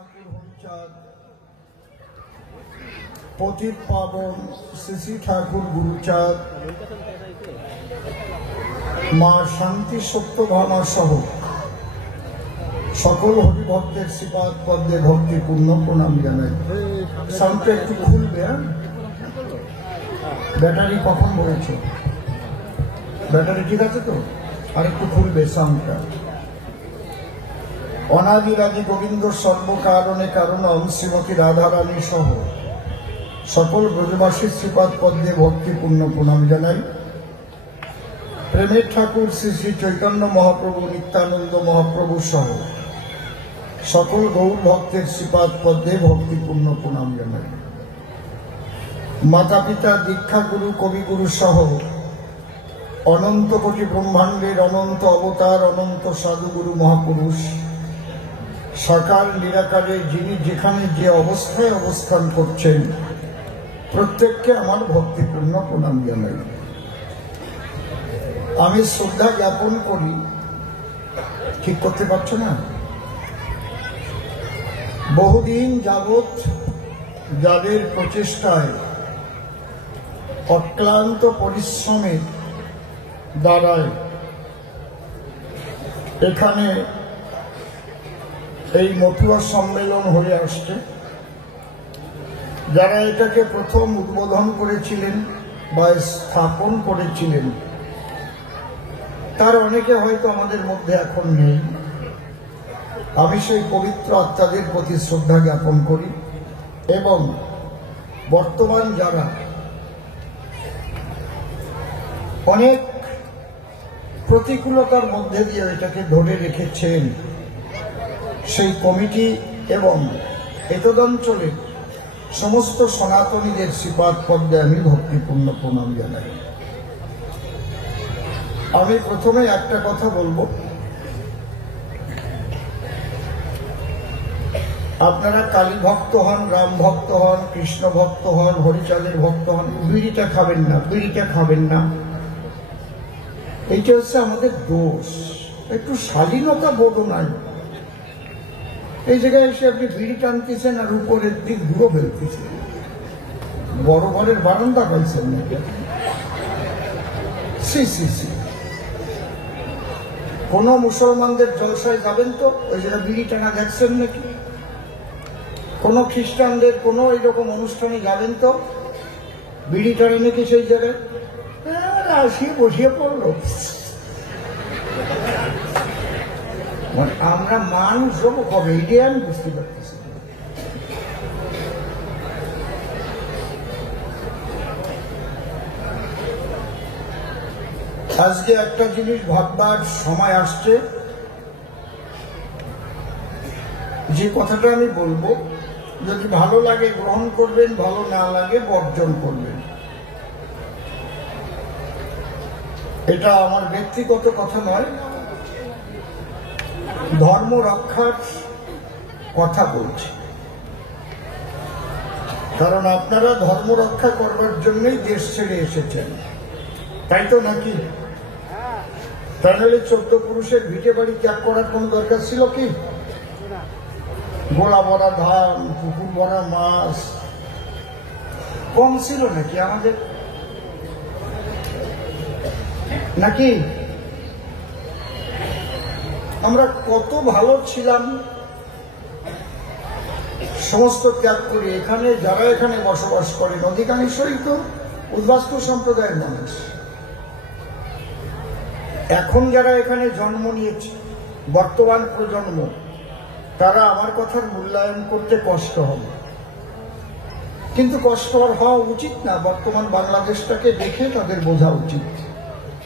ঠাকুর হরিচাঁদ, পতিত পাবন শ্রী ঠাকুর গুরুচাঁদ, মা শান্তি সত্যভামা সহ সকল হরিভক্তের শ্রীপাদ পদ্মে ভক্তিপূর্ণ প্রণাম জানাই। সাউন্ডটা একটু খুলবে। ব্যাটারি কখন বলেছে? ব্যাটারি ঠিক আছে তো? আর একটু খুলবে সাউন্ডটা। অনাদিরাদি গোবিন্দ সর্বকারণে কারণম শ্রীমতী রাধারানী সহ সকল ব্রজবাসীর শ্রীপাদ পদ্মে ভক্তিপূর্ণ প্রণাম জানাই। প্রেমের ঠাকুর শ্রী শ্রী চৈতন্য মহাপ্রভু, নিত্যানন্দ মহাপ্রভু সহ সকল গৌর ভক্তের শ্রীপাদ পদ্মে ভক্তিপূর্ণ প্রণাম জানাই। মাতা পিতা, দীক্ষাগুরু, কবিগুরু সহ অনন্ত কোটি ব্রহ্মাণ্ডের অনন্ত অবতার, অনন্ত সাধুগুরু মহাপুরুষ, সাকার নিরাকারে যিনি যেখানে যে অবস্থায় অবস্থান করছেন, প্রত্যেককে আমার ভক্তিপূর্ণ প্রণাম জানাই। আমি শ্রদ্ধা জ্ঞাপন করি। ঠিক করতে পারছো না? বহুদিন যাবৎ যাদের প্রচেষ্টায়, অক্লান্ত পরিশ্রমের দ্বারায় এখানে এই মতুয়া সম্মেলন হয়ে আসছে, যারা এটাকে প্রথম উদ্বোধন করেছিলেন বা স্থাপন করেছিলেন, তার অনেকে হয়তো আমাদের মধ্যে এখন নেই। আমি সেই পবিত্র আত্মাদের প্রতি শ্রদ্ধা জ্ঞাপন করি এবং বর্তমান যারা অনেক প্রতিকূলতার মধ্যে দিয়ে এটাকে ধরে রেখেছেন, সেই কমিটি এবং এতদঞ্চলের সমস্ত সনাতনীদের শ্রীপাদ পদ্মে আমি ভক্তিপূর্ণ প্রণাম জানাই। আমি প্রথমে একটা কথা বলবো, আপনারা কালী ভক্ত হন, রাম ভক্ত হন, কৃষ্ণ ভক্ত হন, হরিচাঁদের ভক্ত হন, বিড়িটা খাবেন না, বিড়িটা খাবেন না। এইটা হচ্ছে আমাদের দোষ। একটু শালীনতা বোধ নাই। এই জায়গায় এসে আপনি বিড়ি টানতেছেন আর উপরের দিক ধুলো ফেলতেছেন। বড় ঘরের বারান্দা পাইছেন নাকি? কোন মুসলমানদের জলসায় যাবেন তো ওই জায়গায় বিড়ি টানা দেখছেন নাকি? কোন খ্রিস্টানদের কোন এইরকম অনুষ্ঠানে যাবেন তো বিড়ি টানে নাকি সেই জায়গায়? আসিয়ে বসিয়ে পড়লো। আমরা মানুষ হবো কবে, এটাই আমি বুঝতে পারতেছি। আজকে একটা জিনিস ভাববার সময় আসছে, যে কথাটা আমি বলবো, যদি ভালো লাগে গ্রহণ করবেন, ভালো না লাগে বর্জন করবেন। এটা আমার ব্যক্তিগত কথা নয়, ধর্ম রক্ষার কথা বলছি। কারণ আপনারা ধর্ম রক্ষা করবার জন্যই দেশ ছেড়ে এসেছেন, তাই তো নাকি? তাহলে 14 পুরুষের ভিটে বাড়ি ত্যাগ করার কোন দরকার ছিল কি? গোলা ভরা ধান, পুকুর ভরা মাছ কম ছিল নাকি আমাদের? নাকি আমরা কত ভালো ছিলাম, সমস্ত ত্যাগ করে এখানে যারা এখানে বসবাস করেন অধিকাংশই তো উদ্বাস্তু সম্প্রদায়ের মানুষ। এখন যারা এখানে জন্ম নিয়েছে, বর্তমান প্রজন্ম, তারা আমার কথার মূল্যায়ন করতে কষ্ট হবে, কিন্তু কষ্ট হওয়া উচিত না। বর্তমান বাংলাদেশটাকে দেখে তাদের বোঝা উচিত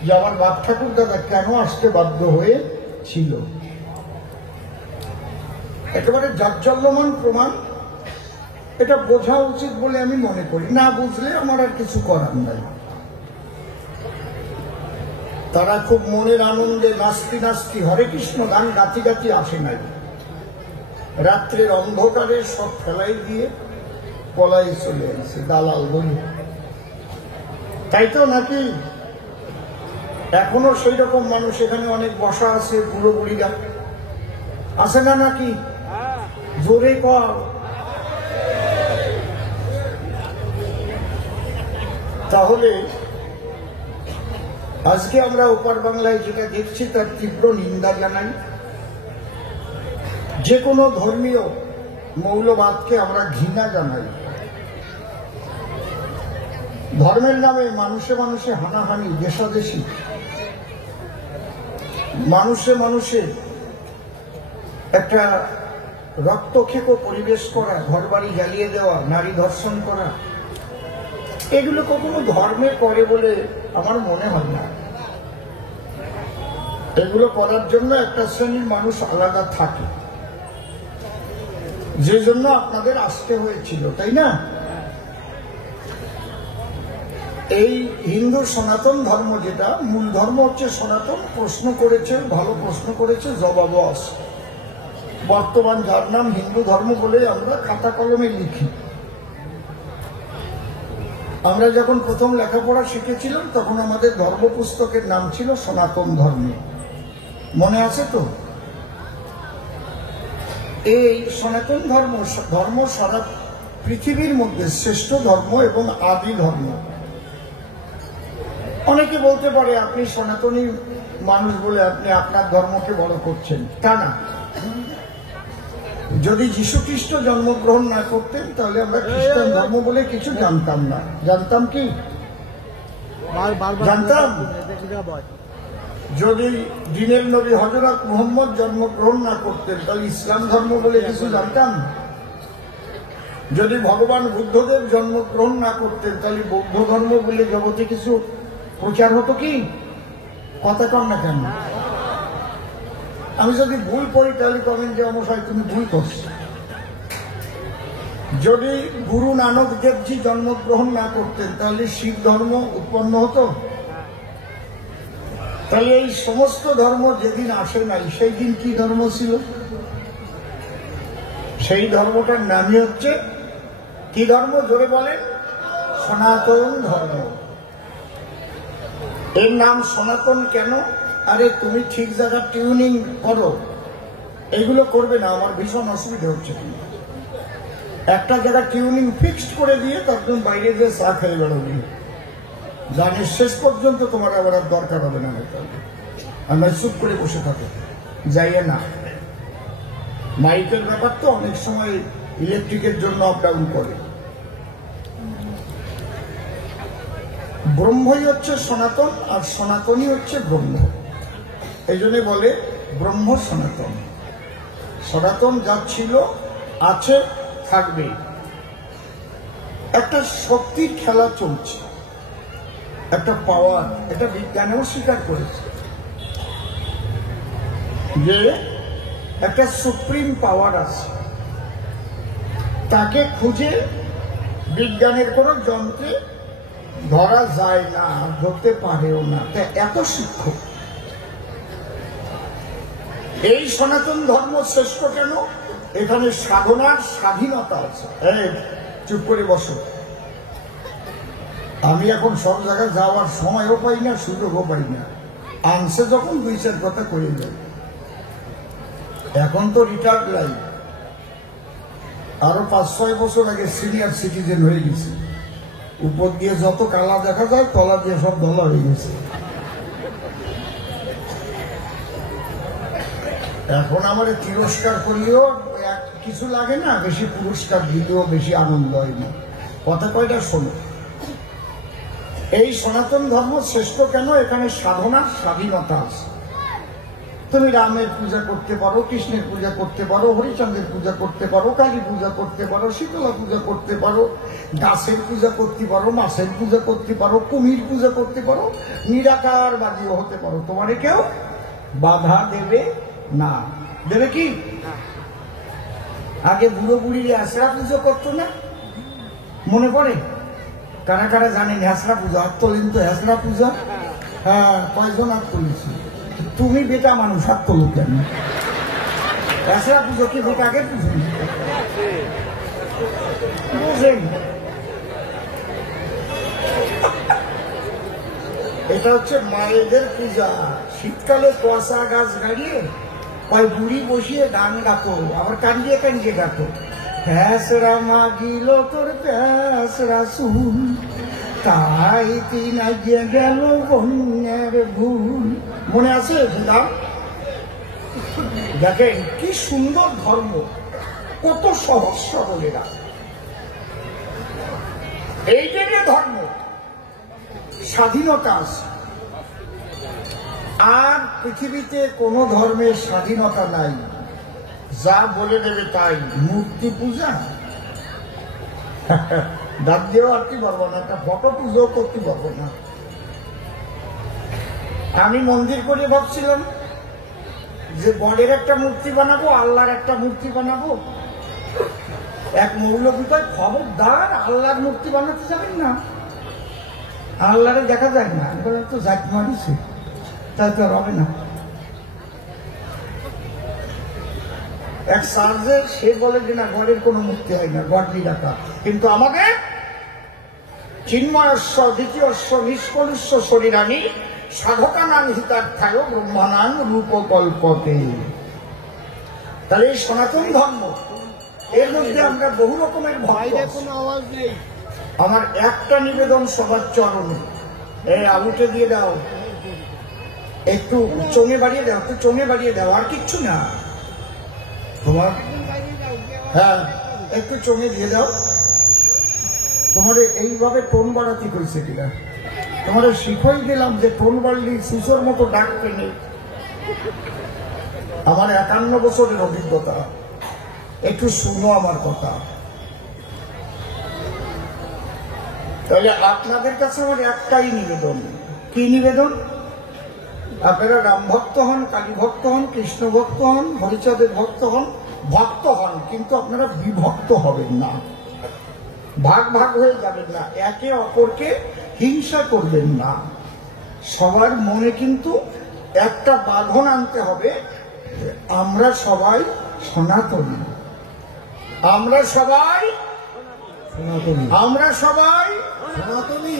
যে আমার বাপ ঠাকুর দাদা কেন আসতে বাধ্য হয়েছিল। একেবারে জাজ্জল্যমান প্রমাণ, এটা বোঝা উচিত বলে আমি মনে করি। না বুঝলে আমার আর কিছু করার নাই। তারা খুব মনের আনন্দে নাস্তি নাস্তি হরে কৃষ্ণ গান গাতি গাতি আসে নাই, রাত্রের অন্ধকারে সব ফেলাই দিয়ে পলাই চলে আসে দালাল বলি, তাই তো নাকি? এখনো সেই রকম মানুষ এখানে অনেক বসা আছে, বুড়ো বুড়িরা আছে না নাকি? জোরে কর। তাহলে আজকে আমরা ওপার বাংলায় যেটা দেখছি তার তীব্র নিন্দা জানাই। যে কোনো ধর্মীয় মৌলবাদকে আমরা ঘৃণা জানাই। ধর্মের নামে মানুষে মানুষে হানাহানি, দেশাদেশি, মানুষে মানুষে একটা রক্তক্ষেপ পরিবেশ করা, ঘরবাড়ি জ্বালিয়ে দেওয়া, নারী ধর্ষণ করা, এগুলো কখনো ধর্মে করে বলে আমার মনে হয় না। এগুলো করার জন্য একটা শ্রেণীর মানুষ আলাদা থাকে, যে জন্য আপনাদের আসতে হয়েছিল, তাই না? এই হিন্দু সনাতন ধর্ম, যেটা মূল ধর্ম হচ্ছে সনাতন, প্রশ্ন করেছে, ভালো প্রশ্ন করেছে, জবাবও আছে। বর্তমান যার নাম হিন্দু ধর্ম বলে আমরা খাতা কলমে লিখি। আমরা যখন প্রথম লেখাপড়া শিখেছিলাম তখন আমাদের ধর্ম পুস্তকের নাম ছিল সনাতন ধর্ম, মনে আছে তো? এই সনাতন ধর্ম সারা পৃথিবীর মধ্যে শ্রেষ্ঠ ধর্ম এবং আদি ধর্ম। অনেকে বলতে পারে আপনি সনাতনী মানুষ বলে আপনি আপনার ধর্মকে বড় করছেন, তা না। যদি যীশু খ্রিস্ট জন্মগ্রহণ না করতেন তাহলে আমরা খ্রিস্টান ধর্ম বলে কিছু জানতাম না। জানতাম কি? জানতাম। যদি দিনের নবী হযরত মুহাম্মদ জন্মগ্রহণ না করতেন তাহলে ইসলাম ধর্ম বলে কিছু জানতাম। যদি ভগবান বুদ্ধদেব জন্মগ্রহণ না করতেন তাহলে বৌদ্ধ ধর্ম বলে জগতে কিছু প্রচার হতো কি? কথা কর না কেন? আমি যদি ভুল করি তাহলে কবেন যে অবশ্যই তুমি ভুল করছো। যদি গুরু নানক দেবজি জন্মগ্রহণ না করতেন তাহলে শিখ ধর্ম উৎপন্ন হতো। তাহলে এই সমস্ত ধর্ম যেদিন আসে নাই সেই দিন কি ধর্ম ছিল? সেই ধর্মটার নামই হচ্ছে কি ধর্ম? জোরে বলেন, সনাতন ধর্ম। এর নাম সনাতন কেন? আরে তুমি ঠিক জায়গা টিউনিং করো, এগুলো করবে না, আমার ভীষণ অসুবিধা হচ্ছে। একটা জায়গা টিউনিং ফিক্সড করে দিয়ে তখন বাইরে যে চা খেয়ে বেড়াবি, গানের শেষ পর্যন্ত তোমার আবার আর দরকার হবে না। আমরা চুপ করে বসে থাকো, যাইয়ে না। মাইকের ব্যাপার তো অনেক সময় ইলেকট্রিকের জন্য আপ ডাউন করে। ব্রহ্মই হচ্ছে সনাতন আর সনাতনই হচ্ছে ব্রহ্ম। এই জন্য বলে ব্রহ্ম সনাতন। সনাতন যা ছিল, আছে, থাকবে। একটা শক্তির খেলা চলছে, একটা পাওয়ার, এটা বিজ্ঞানেও স্বীকার করেছে যে একটা সুপ্রিম পাওয়ার আছে, তাকে খুঁজে বিজ্ঞানের কোন যন্ত্রে ধরা যায় না, ধরতে পারেও না। এত শিক্ষক। এই সনাতন ধর্ম শ্রেষ্ঠ কেন? এখানে সাধনার স্বাধীনতা আছে। চুপ করে বসো। আমি এখন সব জায়গায় যাওয়ার সময়ও পাই না, সুযোগও পাই না। আনছে যখন দুই চার কথা করে যাই। এখন তো রিটায়ার্ড লাইফ, আরো 5-6 বছর আগে সিনিয়র সিটিজেন হয়ে গেছে। উপর দিয়ে যত কালা দেখা যায়, তলা দিয়ে সব ধলা হয়ে গেছে। এখন আমার তিরস্কার করলেও কিছু লাগে না, বেশি পুরস্কার দিলেও বেশি আনন্দ হয় না। কথা কয়টা শোনো। এই সনাতন ধর্ম শ্রেষ্ঠ কেন? এখানে সাধনার স্বাধীনতা আছে। তুমি রামের পূজা করতে পারো, কৃষ্ণের পূজা করতে পারো, হরিচন্দ্রের পূজা করতে পারো, কালী পূজা করতে পারো, শীতলা পূজা করতে পারো, গাছের পূজা করতে পারো, মাছের পূজা করতে পারো, কুমির পূজা করতে পারো, নিরাকার বাজিও হতে পারো। তোমারে কেউ বাধা দেবে না। দেবে কি? আগে বুড়ো বুড়ির হ্যাঁসরা পুজো করতো না, মনে পড়ে? কারা কারা জানেন হ্যাঁসরা পূজা? হাত তোলেন তো। হ্যাঁসরা পূজা, হ্যাঁ, কয়জন হাত তুলেছি? তুমি বেটা মানুষ, হাত তোলো কেন? হ্যাঁসরা পুজো কি বেটাকে পুজেন? বুঝেন? এটা হচ্ছে মায়েদের পূজা। শীতকালে কুয়াশা গাছ গাড়িয়ে কয় বুড়ি বসিয়ে গান গাতো, আবার কান্দিয়ে কান্দিয়ে গাতো, প্যাসরা মাগিল তোর প্যাসরা সুন, তাই তিন গিয়ে গেল বন্যের ভুল। মনে আছে গান? দেখেন কি সুন্দর ধর্ম, কত সহজ সরলেরা। এই যে ধর্ম, স্বাধীনতা আছে। আর পৃথিবীতে কোন ধর্মের স্বাধীনতা নাই, যা বলে দেবে তাই। মূর্তি পূজা ডাক দিয়েও আরতে পারবো না, একটা ফটো পুজোও করতে পারবো না। আমি মন্দির করে ভাবছিলাম যে গডের একটা মূর্তি বানাবো, আল্লাহর একটা মূর্তি বানাবো। এক মৌলবী কয়, খবরদার আল্লাহর মূর্তি বানাতে যাবেন না, আল্লাহরে দেখা যায় না। তো জাত মারিছে, তাই তো হবে না। এক সার্জে সে বলে যে না, গডের কোনো মূর্তি হয় না, গড নিরাকা। কিন্তু আমাদের চিন্ময়স্ব দ্বিতীয়স্ব নিষ্কলুষ্য শরীরানি সাধকানাং হিতার্থায় ব্রহ্মানাং রূপকল্পতে। তাহলে এই সনাতন ধর্ম, এর মধ্যে আমরা বহু রকমের কোনো আওয়াজ নেই। আমার একটা নিবেদন সবার চরণে, এই আলুতে দিয়ে দাও, একটু চোঙে বাড়িয়ে দাও, একটু চোঙে বাড়িয়ে দাও, আর কিচ্ছু না তোমার। হ্যাঁ, একটু চোঙে দিয়ে দাও। তোমার এইভাবে টোন বাড়াতে কইছে কিনা? তোমার শিখাই দিলাম যে টোন বাড়লি সুসোর মতো ডাকতে নেই। আমার 51 বছরের অভিজ্ঞতা, একটু শুনো আমার কথা। তাহলে আপনাদের কাছে আমার একটাই নিবেদন। কি নিবেদন? আপনারা রাম ভক্ত হন, কালী ভক্ত হন, কৃষ্ণ ভক্ত হন, হরিচাঁদের ভক্ত হন, ভক্ত হন, কিন্তু আপনারা বিভক্ত হবেন না, ভাগ ভাগ হয়ে যাবেন না, একে অপরকে হিংসা করবেন না। সবার মনে কিন্তু একটা বাঁধন আনতে হবে, আমরা সবাই সনাতনী, আমরা সবাই সনাতনী, আমরা সবাই সনাতনী।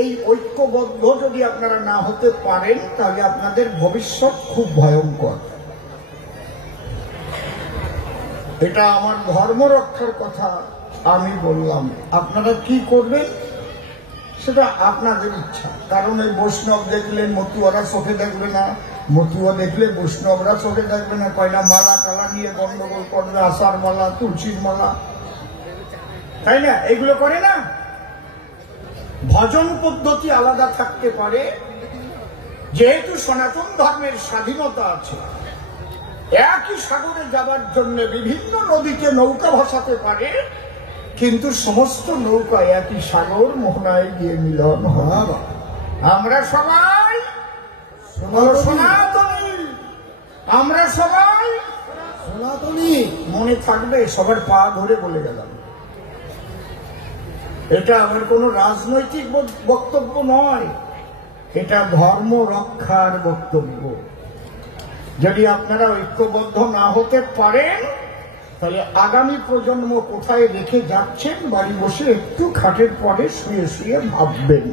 এই ঐক্যবদ্ধ যদি আপনারা না হতে পারেন, তাহলে আপনাদের ভবিষ্যৎ খুব ভয়ঙ্কর। এটা আমার ধর্ম রক্ষার কথা আমি বললাম। আপনারা কি করবেন সেটা আপনাদের ইচ্ছা। কারণ এই বৈষ্ণব দেখলে মতুয়ারা চোখে দেখবে না, মতুয়া দেখলে বৈষ্ণবরা চোখে দেখবে না, কয়না মালা টালা নিয়ে গন্ডগোল করবে, আষাঢ় মালা, তুলসীর মালা, তাই না? এগুলো করে না। ভজন পদ্ধতি আলাদা থাকতে পারে, যেহেতু সনাতন ধর্মের স্বাধীনতা আছে। একই সাগরে যাবার জন্য বিভিন্ন নদীতে নৌকা ভাসাতে পারে, কিন্তু সমস্ত নৌকা একই সাগর মোহনায় গিয়ে মিলন হয়। আমরা সবাই সনাতনী, আমরা সবাই সনাতনী। মনে থাকবে, সবার পা ধরে বলে গেলাম। এটা আমার কোনো রাজনৈতিক বক্তব্য নয়, এটা ধর্ম রক্ষার বক্তব্য। যদি আপনারা ঐক্যবদ্ধ না হতে পারেন, তাহলে আগামী প্রজন্ম কোথায় রেখে যাচ্ছেন, বাড়ি বসে একটু খাটের পরে শুয়ে শুয়ে ভাববেন।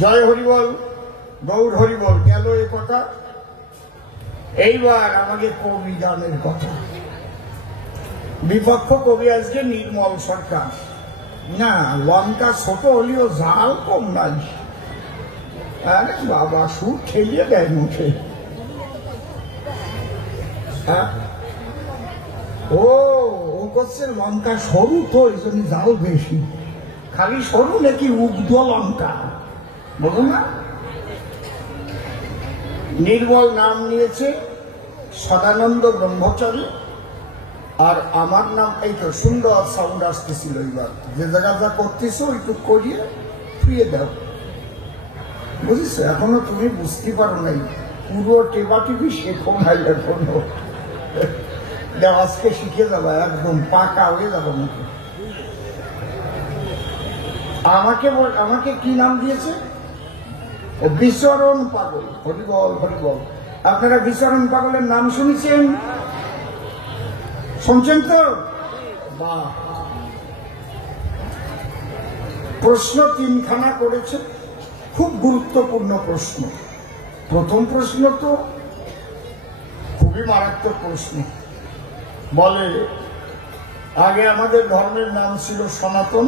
জয় হরিবল, গৌর হরিবল। গেল এ কথা। এইবার আমাকে কবি গানের কথা। বিপক্ষ কবি আজকে নির্মল সরকার। না, লঙ্কা ছোট হলেও জাল কম নাই। আরে বাবা, সুর খেলিয়ে দেয় মুখে। ও করছে লঙ্কা সরু, তো এই জন্য জাল বেশি। খালি সরু নাকি উগ্ধ লঙ্কা, বলুন না। নির্মল নাম নিয়েছে সদানন্দ ব্রহ্মচারী, আর আমার নাম। এই তো সুন্দর সাউন্ড আসতেছিল। এবার যে জায়গা যা করতেছো একটু করিয়ে ফিরিয়ে দাও, বুঝিস? এখনো তুমি বুঝতে পারো নাই, পুরো টেবা টিভি শেখো নাই এখনো। আজকে শিখে যাবো, একদম পাকা হয়ে যাবো মুখে। আমাকে কি নাম দিয়েছে? বিচরণ পাগল। হরিবল হরিবল। আপনারা বিচরণ পাগলের নাম শুনেছেন? শুনছেন তো? বাহ। প্রশ্ন 3খানা করেছে, খুব গুরুত্বপূর্ণ প্রশ্ন। প্রথম প্রশ্ন তো খুবই মারাত্মক প্রশ্ন। বলে আগে আমাদের ধর্মের নাম ছিল সনাতন,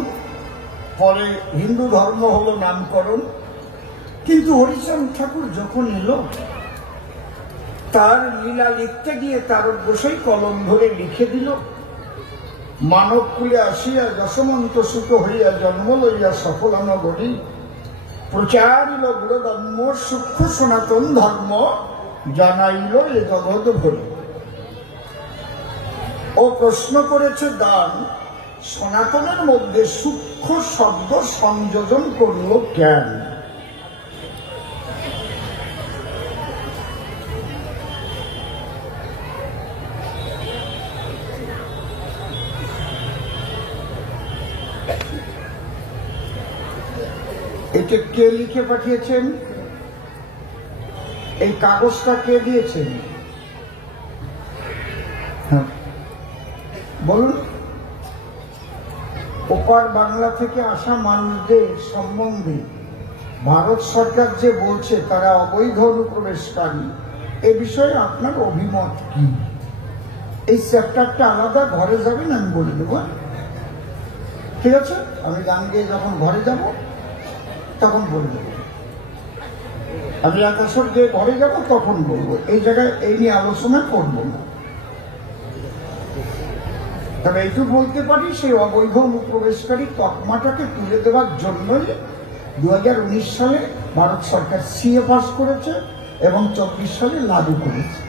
পরে হিন্দু ধর্ম হলো নামকরণ, কিন্তু হরিচাঁদ ঠাকুর যখন এলো তার লীলা লিখতে গিয়ে তার বসেই কলম ধরে লিখে দিল, মানব কুলে আসিয়া যশমন্ত সুত হইয়া জন্ম লইয়া সফলাম গড়ি, প্রচারিল গুরুধর্ম সূক্ষ্ম সনাতন ধর্ম, জানাইল এ জগৎ ভরি। ও প্রশ্ন করেছে দান, সনাতনের মধ্যে সূক্ষ্ম শব্দ সংযোজন করল কেন? এটা কে লিখে পাঠিয়েছেন? এই কাগজটা কে দিয়েছেন? বলুন। ওপার বাংলা থেকে আসা মানুষদের সম্বন্ধে ভারত সরকার যে বলছে তারা অবৈধ অনুপ্রবেশকারী, এ বিষয়ে আপনার অভিমত কি? এই চ্যাপ্টারটা আলাদা ঘরে যাবেন, আমি বলে দেবো, ঠিক আছে? আমি গান গিয়ে যখন ঘরে যাব তখন বলে দেবো। আমি আকাশর গিয়ে ঘরে যাব তখন বলবো, এই জায়গায় এই নিয়ে আলোচনা করবো না। তবে এইটুকু বলতে পারি, সেই অবৈধ অনুপ্রবেশকারী তকমাটাকে তুলে দেওয়ার জন্যই 2019 সালে ভারত সরকার সিএ পাস করেছে এবং 24 সালে লাগু করেছে।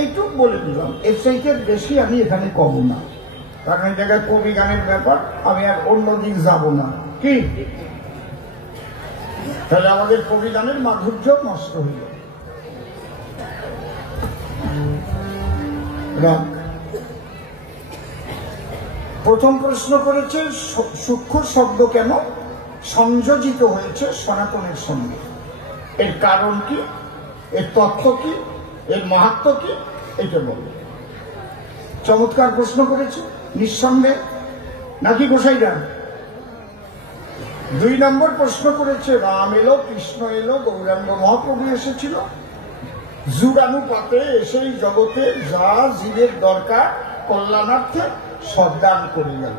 এইটুকু বলে দিলাম, এর চাইতে বেশি আমি এখানে কব না, কারণ এই জায়গায় কবি গানের ব্যাপার, আমি আর অন্য দিক যাব না। কি তাহলে আমাদের কবি গানের মাধুর্য নষ্ট হইল। প্রথম প্রশ্ন করেছে সূক্ষ্ম শব্দ কেন সংযোজিত হয়েছে সনাতনের সঙ্গে, এর কারণ কি, এর তত্ত্ব কি, এর মাহাত্ম্য কি, এটা বলবে। চমৎকার প্রশ্ন করেছে নিঃসন্দেহে, নাকি গোসাইরা? 2 নম্বর প্রশ্ন করেছে রাম এলো, কৃষ্ণ এলো, গৌরাঙ্গ মহাপ্রভু এসেছিল, যুগানুপাতে এসেই জগতে যা জীবের দরকার কল্যাণার্থে সদ্দান করে গেল।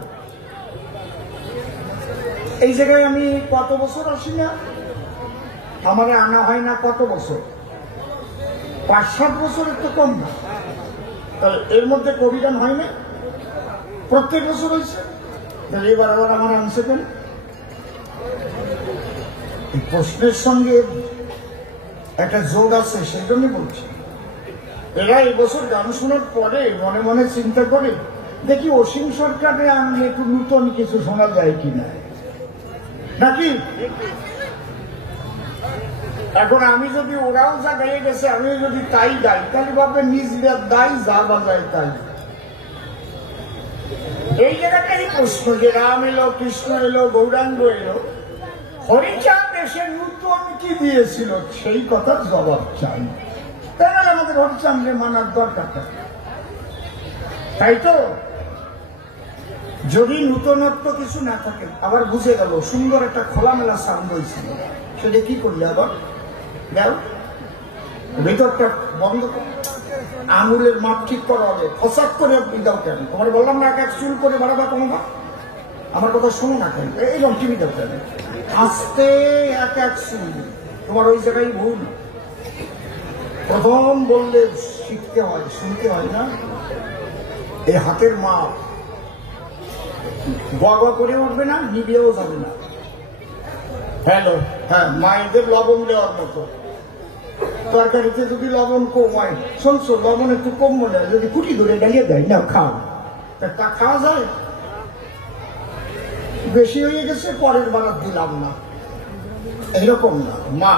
এই জায়গায় আমি কত বছর আসি না, আমার আনা হয় না কত বছর, 5-7 বছরের তো কম না। তাহলে এর মধ্যে কবিগান হয় না? প্রত্যেক বছর হয়েছে। তাহলে এবার আবার আমার আনছে কেন? এই প্রশ্নের সঙ্গে একটা যোগ আছে, সেই জন্যই বলছি। এরা এই বছর গান শোনার পরে মনে মনে চিন্তা করে, দেখি অসীম সরকারে আমি একটু নূতন কিছু শোনা যায় কিনা, নাকি? এখন আমি যদি ওরাও যা গাইয়ে গেছে আমি যদি তাই গাই, তাহলে ভাববে নিজ দায় যা বাজায় তাই। এই জায়গাটাই প্রশ্ন যে রাম এলো, কৃষ্ণ এলো, গৌরাঙ্গ এলো, হরিচাঁদ এসে নূতন কি দিয়েছিল সেই কথার জবাব চাই। তাহলে আমাদের হরিচাঁদকে মানার দরকার থাকে, তাই তো? যদি নূতনত্ব কিছু না থাকে, আবার বুঝে গেল সুন্দর একটা খোলামেলা সাউন্ড হয়েছিল, সেটা কি করলে আবার গেল ভিতরটা বন্ধ করে আঙুলের মাপ ঠিক করা হবে, ফসাক করে আপনি দাও কেন? তোমার বললাম না এক চুল করে বাড়াবা কমবা, আমার কথা শোনো না কেন? এইরকম টিভি দাও কেন? আস্তে এক চুল, তোমার ওই জায়গায় ভুল। প্রথম বললে শিখতে হয়, শুনতে হয় না। এই হাতের মাপ গা করে উঠবে না, নিবেও যাবে না। হ্যালো, হ্যাঁ, মায়েদের লবণ দেওয়ার মতো। তরকারিতে যদি লবণ কম হয়, শুনছো লবণ একটু কম মনে হয়, যদি কুটি ধরে ডালিয়ে দেয় না খাও, তা খাওয়া যায়? বেশি হয়ে গেছে, পরের বার দিলাম না, এইরকম না। মা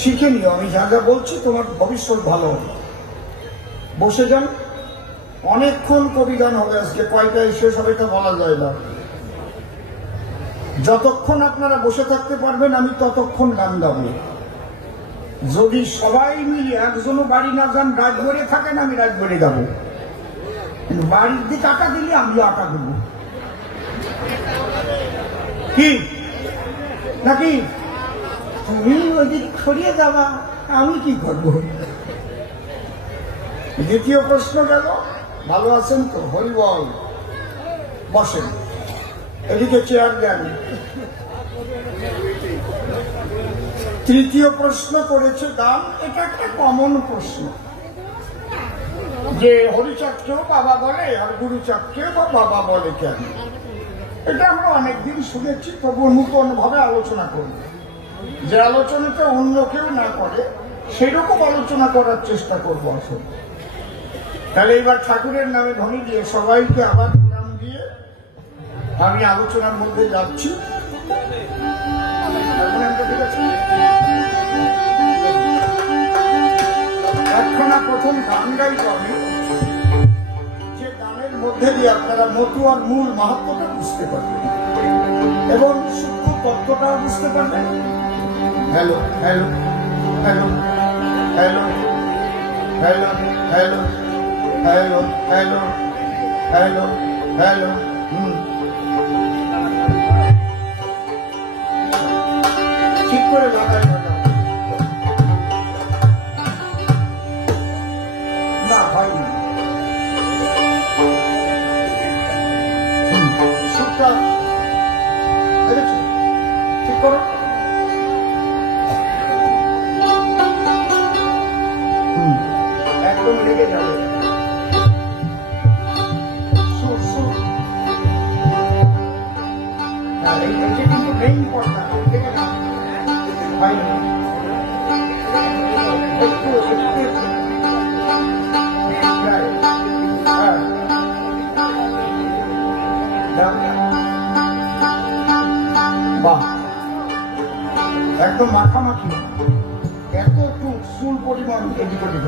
শিখে নিও, আমি যা যা বলছি তোমার ভবিষ্যৎ ভালো হবে। বসে যান, অনেকক্ষণ কবিগান হবে আজকে, কয়টায় শেষ হবে তা বলা যায় না। যতক্ষণ আপনারা বসে থাকতে পারবেন আমি ততক্ষণ গান গাবো। যদি সবাই মিলে একজনও বাড়ি না যান, রাত ভরে থাকেন, আমি রাত ভরে গাবো। কিন্তু বাড়ির দিকে আটা দিলে আমি আটা দেবো, কি নাকি? তুমি ওইদিক ছড়িয়ে যাবা, আমি কি করবো? দ্বিতীয় প্রশ্ন গেল, ভালো আছেন তো? হরি বল, বসেন, এদিকে চেয়ার দেন। তৃতীয় প্রশ্ন করেছে দান। এটা একটা কমন প্রশ্ন যে হরিচাঁদকেও বাবা বলে আর গুরুচাঁদকেও বা বাবা বলে কেন? এটা আমরা অনেকদিন শুনেছি, তবু নূতন ভাবে আলোচনা করব। যে আলোচনাটা অন্য কেউ না করে সেরকম আলোচনা করার চেষ্টা করবো আসলে। তাহলে এবার ঠাকুরের নামে ধ্বনি দিয়ে সবাইকে আবার প্রণাম দিয়ে আমি আলোচনার মধ্যে যাচ্ছি। একখানা প্রথম গান গাইব আমি, যে গানের মধ্যে দিয়ে আপনারা মতুয়ার মূল মাহাত্ম্যটা বুঝতে পারবেন এবং সূক্ষ্ম তত্ত্বটাও বুঝতে পারবেন। Hello hello hello hello hello hello hello hello hello hello ঠিক করে লাগাই না ভাই, সুরটা ঠিক করো। একদম লেগে যাবে। কিন্তু মেইন পড়া লেগে না ভাই, একটু বাহ, একদম মাখামাখি, এতটুকু চুল পরিমাণ এদিক ওদিক।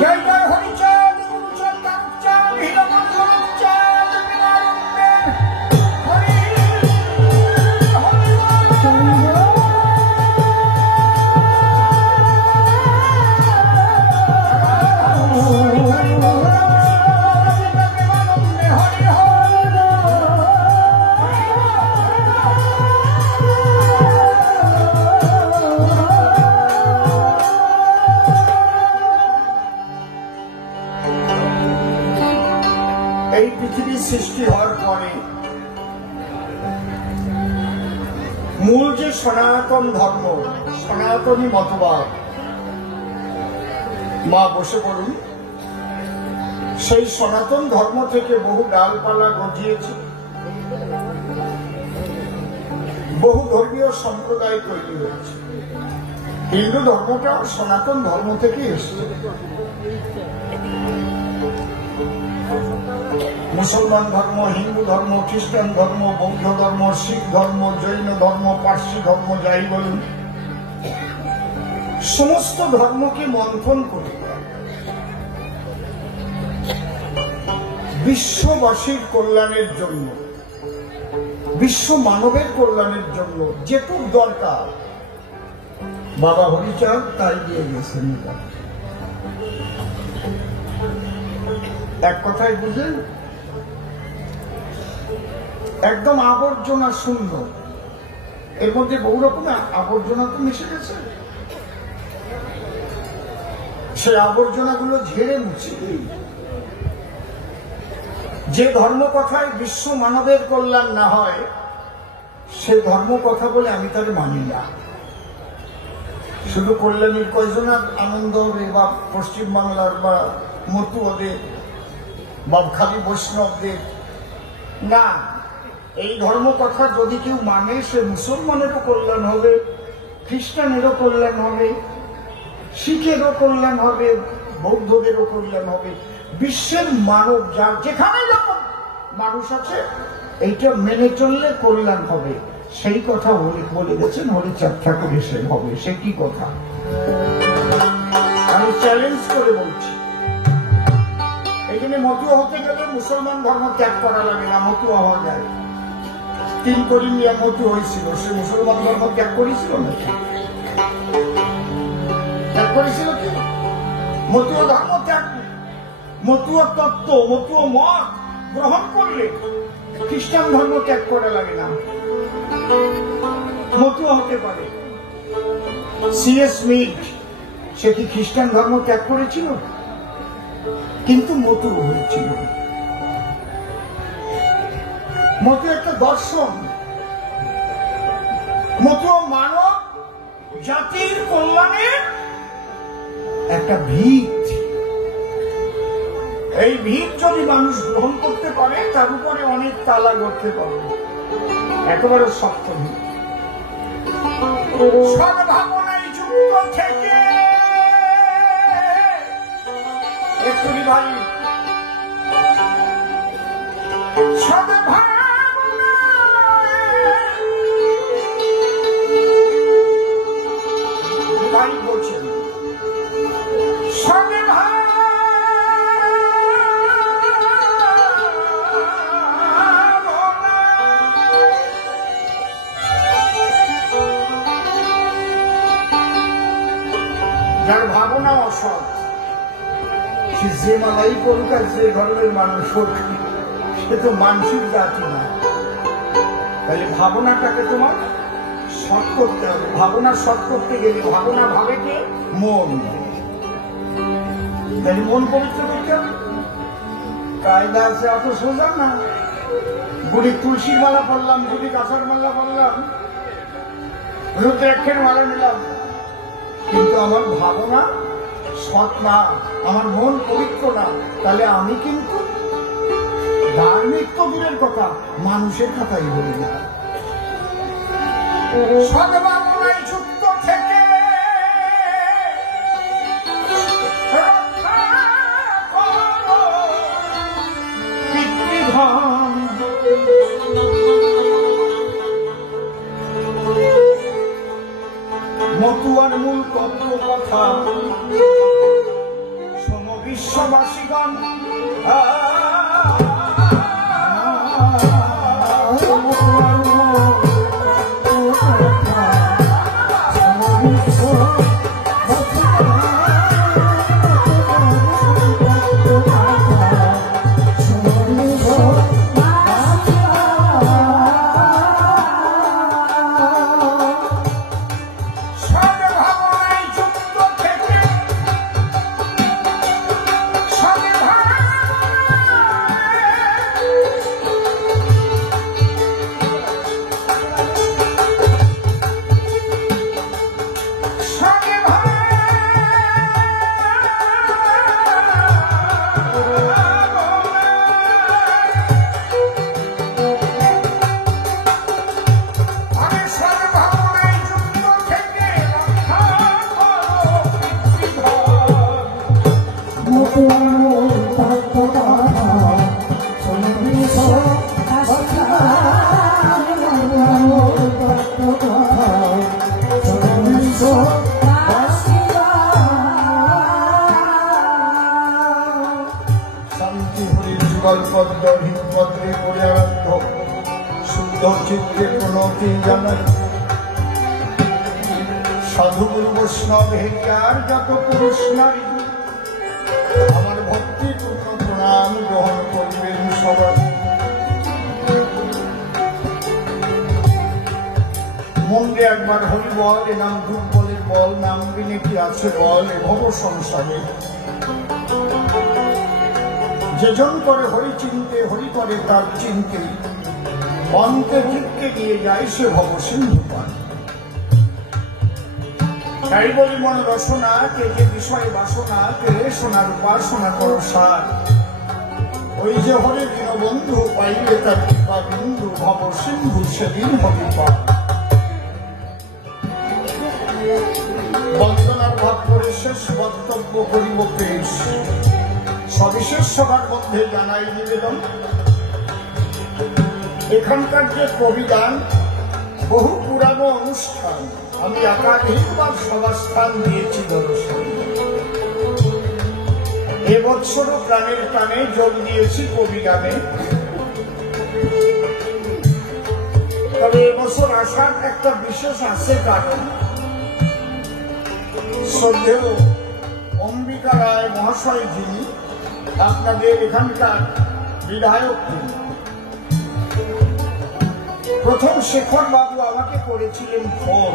জয় জয় হরিচাঁদ, গুরুচাঁদ, কারুচাঁদ, হীরমন চাঁদ, হরি এই পৃথিবীর সৃষ্টি হওয়ার পরে মূল যে সনাতন ধর্ম, সনাতনী মতবাদ, মা বসে পড়ুন, সেই সনাতন ধর্ম থেকে বহু ডালপালা গজিয়েছে, বহু ধর্মীয় সম্প্রদায় তৈরি হয়েছে। হিন্দু ধর্মটাও সনাতন ধর্ম থেকে এসেছে। মুসলমান ধর্ম, হিন্দু ধর্ম, খ্রিস্টান ধর্ম, বৌদ্ধ ধর্ম, শিখ ধর্ম, জৈন ধর্ম, পার্সি ধর্ম, যাই বলুন, সমস্ত ধর্মকে মন্থন করে বিশ্ববাসীর কল্যাণের জন্য, বিশ্ব মানবের কল্যাণের জন্য যেটুক দরকার বাবা হরিচাঁদ তাই দিয়ে গেছেন। এক কথায় বুঝলেন, একদম আবর্জনা শূন্য। এর মধ্যে বহু রকমের আবর্জনা তো মিশে গেছে, সেই আবর্জনাগুলো ঝেড়ে মুছে যে ধর্ম কথায় বিশ্ব মানবের কল্যাণ না হয় সে ধর্ম কথা বলে আমি তার মানি না। শুধু কল্যাণীর কয়জনের আনন্দ হবে বা পশ্চিমবাংলার বা মতুয়াদের বা খালি বৈষ্ণবদের না, এই ধর্ম কথা যদি কেউ মানে সে মুসলমানেরও কল্যাণ হবে, খ্রিস্টানেরও কল্যাণ হবে, শিখেরও কল্যাণ হবে, বৌদ্ধদেরও কল্যাণ হবে। বিশ্বের মানব যার যেখানে যখন মানুষ আছে এইটা মেনে চললে কল্যাণ হবে। সেই কথা বলে গেছেন হরিচাঁদ ঠাকুর এসে হবে। সে কি কথা আমি চ্যালেঞ্জ করে বলছি। এখানে মতুয়া হতে গেলে মুসলমান ধর্ম ত্যাগ করা লাগে না, মতুয়া হওয়া যায়। তিন করিমিয়া মতু হয়েছিল, সে মুসলমান ধর্ম ত্যাগ করেছিল নাকি? ত্যাগ করেছিল কি? মতুয়া ধর্ম ত্যাগ, মতুয়া তত্ত্ব, মতুয়া মত গ্রহণ করলে খ্রিস্টান ধর্ম ত্যাগ করা লাগে না। মতুয়া হতে পারে। সিএস মিট সে কি খ্রিস্টান ধর্ম ত্যাগ করেছিল? কিন্তু মতু হয়েছিল। মতু একটা দর্শন, মতু মানব জাতির কল্যাণের একটা ভিত। এই ভিত যদি মানুষ গ্রহণ করতে পারে তার উপরে অনেক তালা করতে পারবে, একেবারে শক্ত ভিত। সদ্ভাবনায় যুক্ত থেকে একটুখানি ভাই ভাই বলছেন যার ভাবনা অসৎ, সে যে মালাই করুক আর যে ধরনের মানুষ হোক, সে তো মানসিক জাতি না। তাহলে ভাবনাটাকে তোমার সৎ করতে হবে। ভাবনা সৎ করতে গেলে ভাবনা ভাবে কে? মন। তাহলে মন পবিত্র করতে হবে। কায়দা আছে, অত সোজা না। গুড়ি তুলসীর মালা পড়লাম, গুড়ি গাছের মালা পড়লাম, রুদ্রাক্ষের মালা নিলাম, কিন্তু আমার ভাবনা সৎ না, আমার মন পবিত্র না, তাহলে আমি কিন্তু ধার্মিক তো দূরের কথা, মানুষের কথাই বলি না। সদ্ভাবনায় যুক্ত থেকে পিতৃধন, মতুয়ার মূল তত্ত্ব কথা সম বিশ্ববাসীগণ। সাধুগুরু বৈষ্ণব হেরিয়ার যত পুরুষ নারী আমার ভক্তি পূর্ণ প্রণাম গ্রহণ করবেন সবাই। মন্দিরে একবার হরি বল, এ নাম দুর্বলের বল, নাম বিনে কি আছে বল এ ভব সংসারে। যেজন করে হরি চিনতে, হরি করে তার চিনতে, অন্তে দিককে দিয়ে যায় সে ভব সিন্ধু পান। তাই বলি মন রসনা, কে যে বিষয় বাসনা, কে সোনার উপাসনা করো সার। ওই যে হরে দীনবন্ধু পাইলে তার কৃপা বিন্দু, ভব সিন্ধু সেদিন হবে পার। বন্দনার ভাব করে শেষ বক্তব্য করিব পেশ, সবিশেষ সভার মধ্যে জানাই নিবেদন। এখানকার যে কবিগান বহু পুরানো অনুষ্ঠান, আমি একাধিকবার সভাস্থান দিয়েছি দর্শন। এবছরও প্রাণের টানে যোগ দিয়েছি কবিগানে। তবে এবছর আসার একটা বিশেষ আছে, কারণ শ্রদ্ধেয় অম্বিকা রায় মহাশয় যিনি আপনাদের এখানকার বিধায়ক, প্রথম শেখর বাবু আমাকে করেছিলেন ফোন,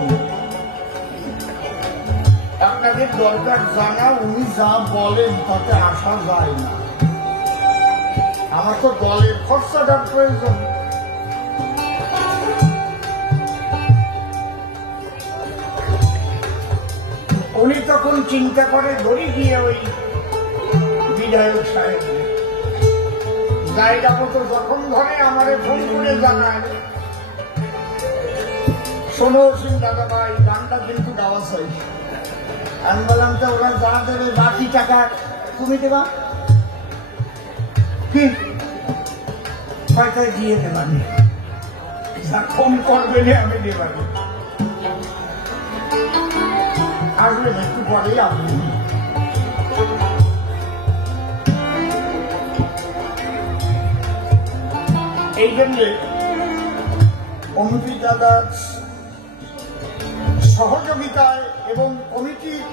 আপনাদের দরকার জানা, উনি যা বলেন তাতে আসা যায় না। আমার তো দলের খরচাটার প্রয়োজন। উনি তখন চিন্তা করে ধরি গিয়ে ওই বিধায়ক সাহেব জায়গা মতো যখন ধরে আমারে ফোন করে জানায়, শোনো সিং দাদা ভাই, গানটা কিন্তু গাওয়া চাই। আমি বললাম তো ওরা যা দেবে বাকি টাকা তুমি দেবা, কি পয়সায় দিয়ে দেবানি, যা কম করবে আমি দেবানি। আসবেন একটু পরেই আপনি। এই জন্যে অনুপি দাদার সহযোগিতায় এবং কমিটির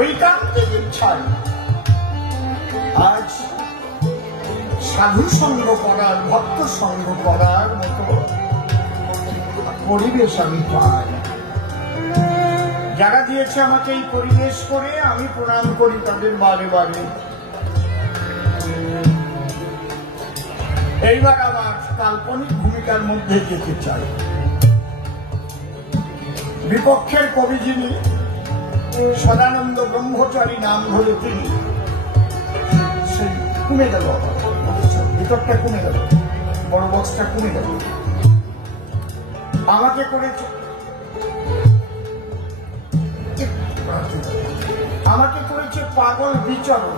ঐকান্তিক ইচ্ছায় আজ সাধু সঙ্গ করার, ভক্ত সঙ্গ করার মতো পরিবেশ আমি পাই। যারা দিয়েছে আমাকে এই পরিবেশ করে আমি প্রণাম করি তাদের বারে বারে। এইবার আমার কাল্পনিক ভূমিকার মধ্যে যেতে চাই। বিপক্ষের কবি যিনি সদানন্দ ব্রহ্মচারী নাম ধরে তিনি, সেই কমে গেল, ভিতরটা কমে গেল, বড় বক্সটা কমে গেল। আমাকে করেছে পাগল বিচরণ।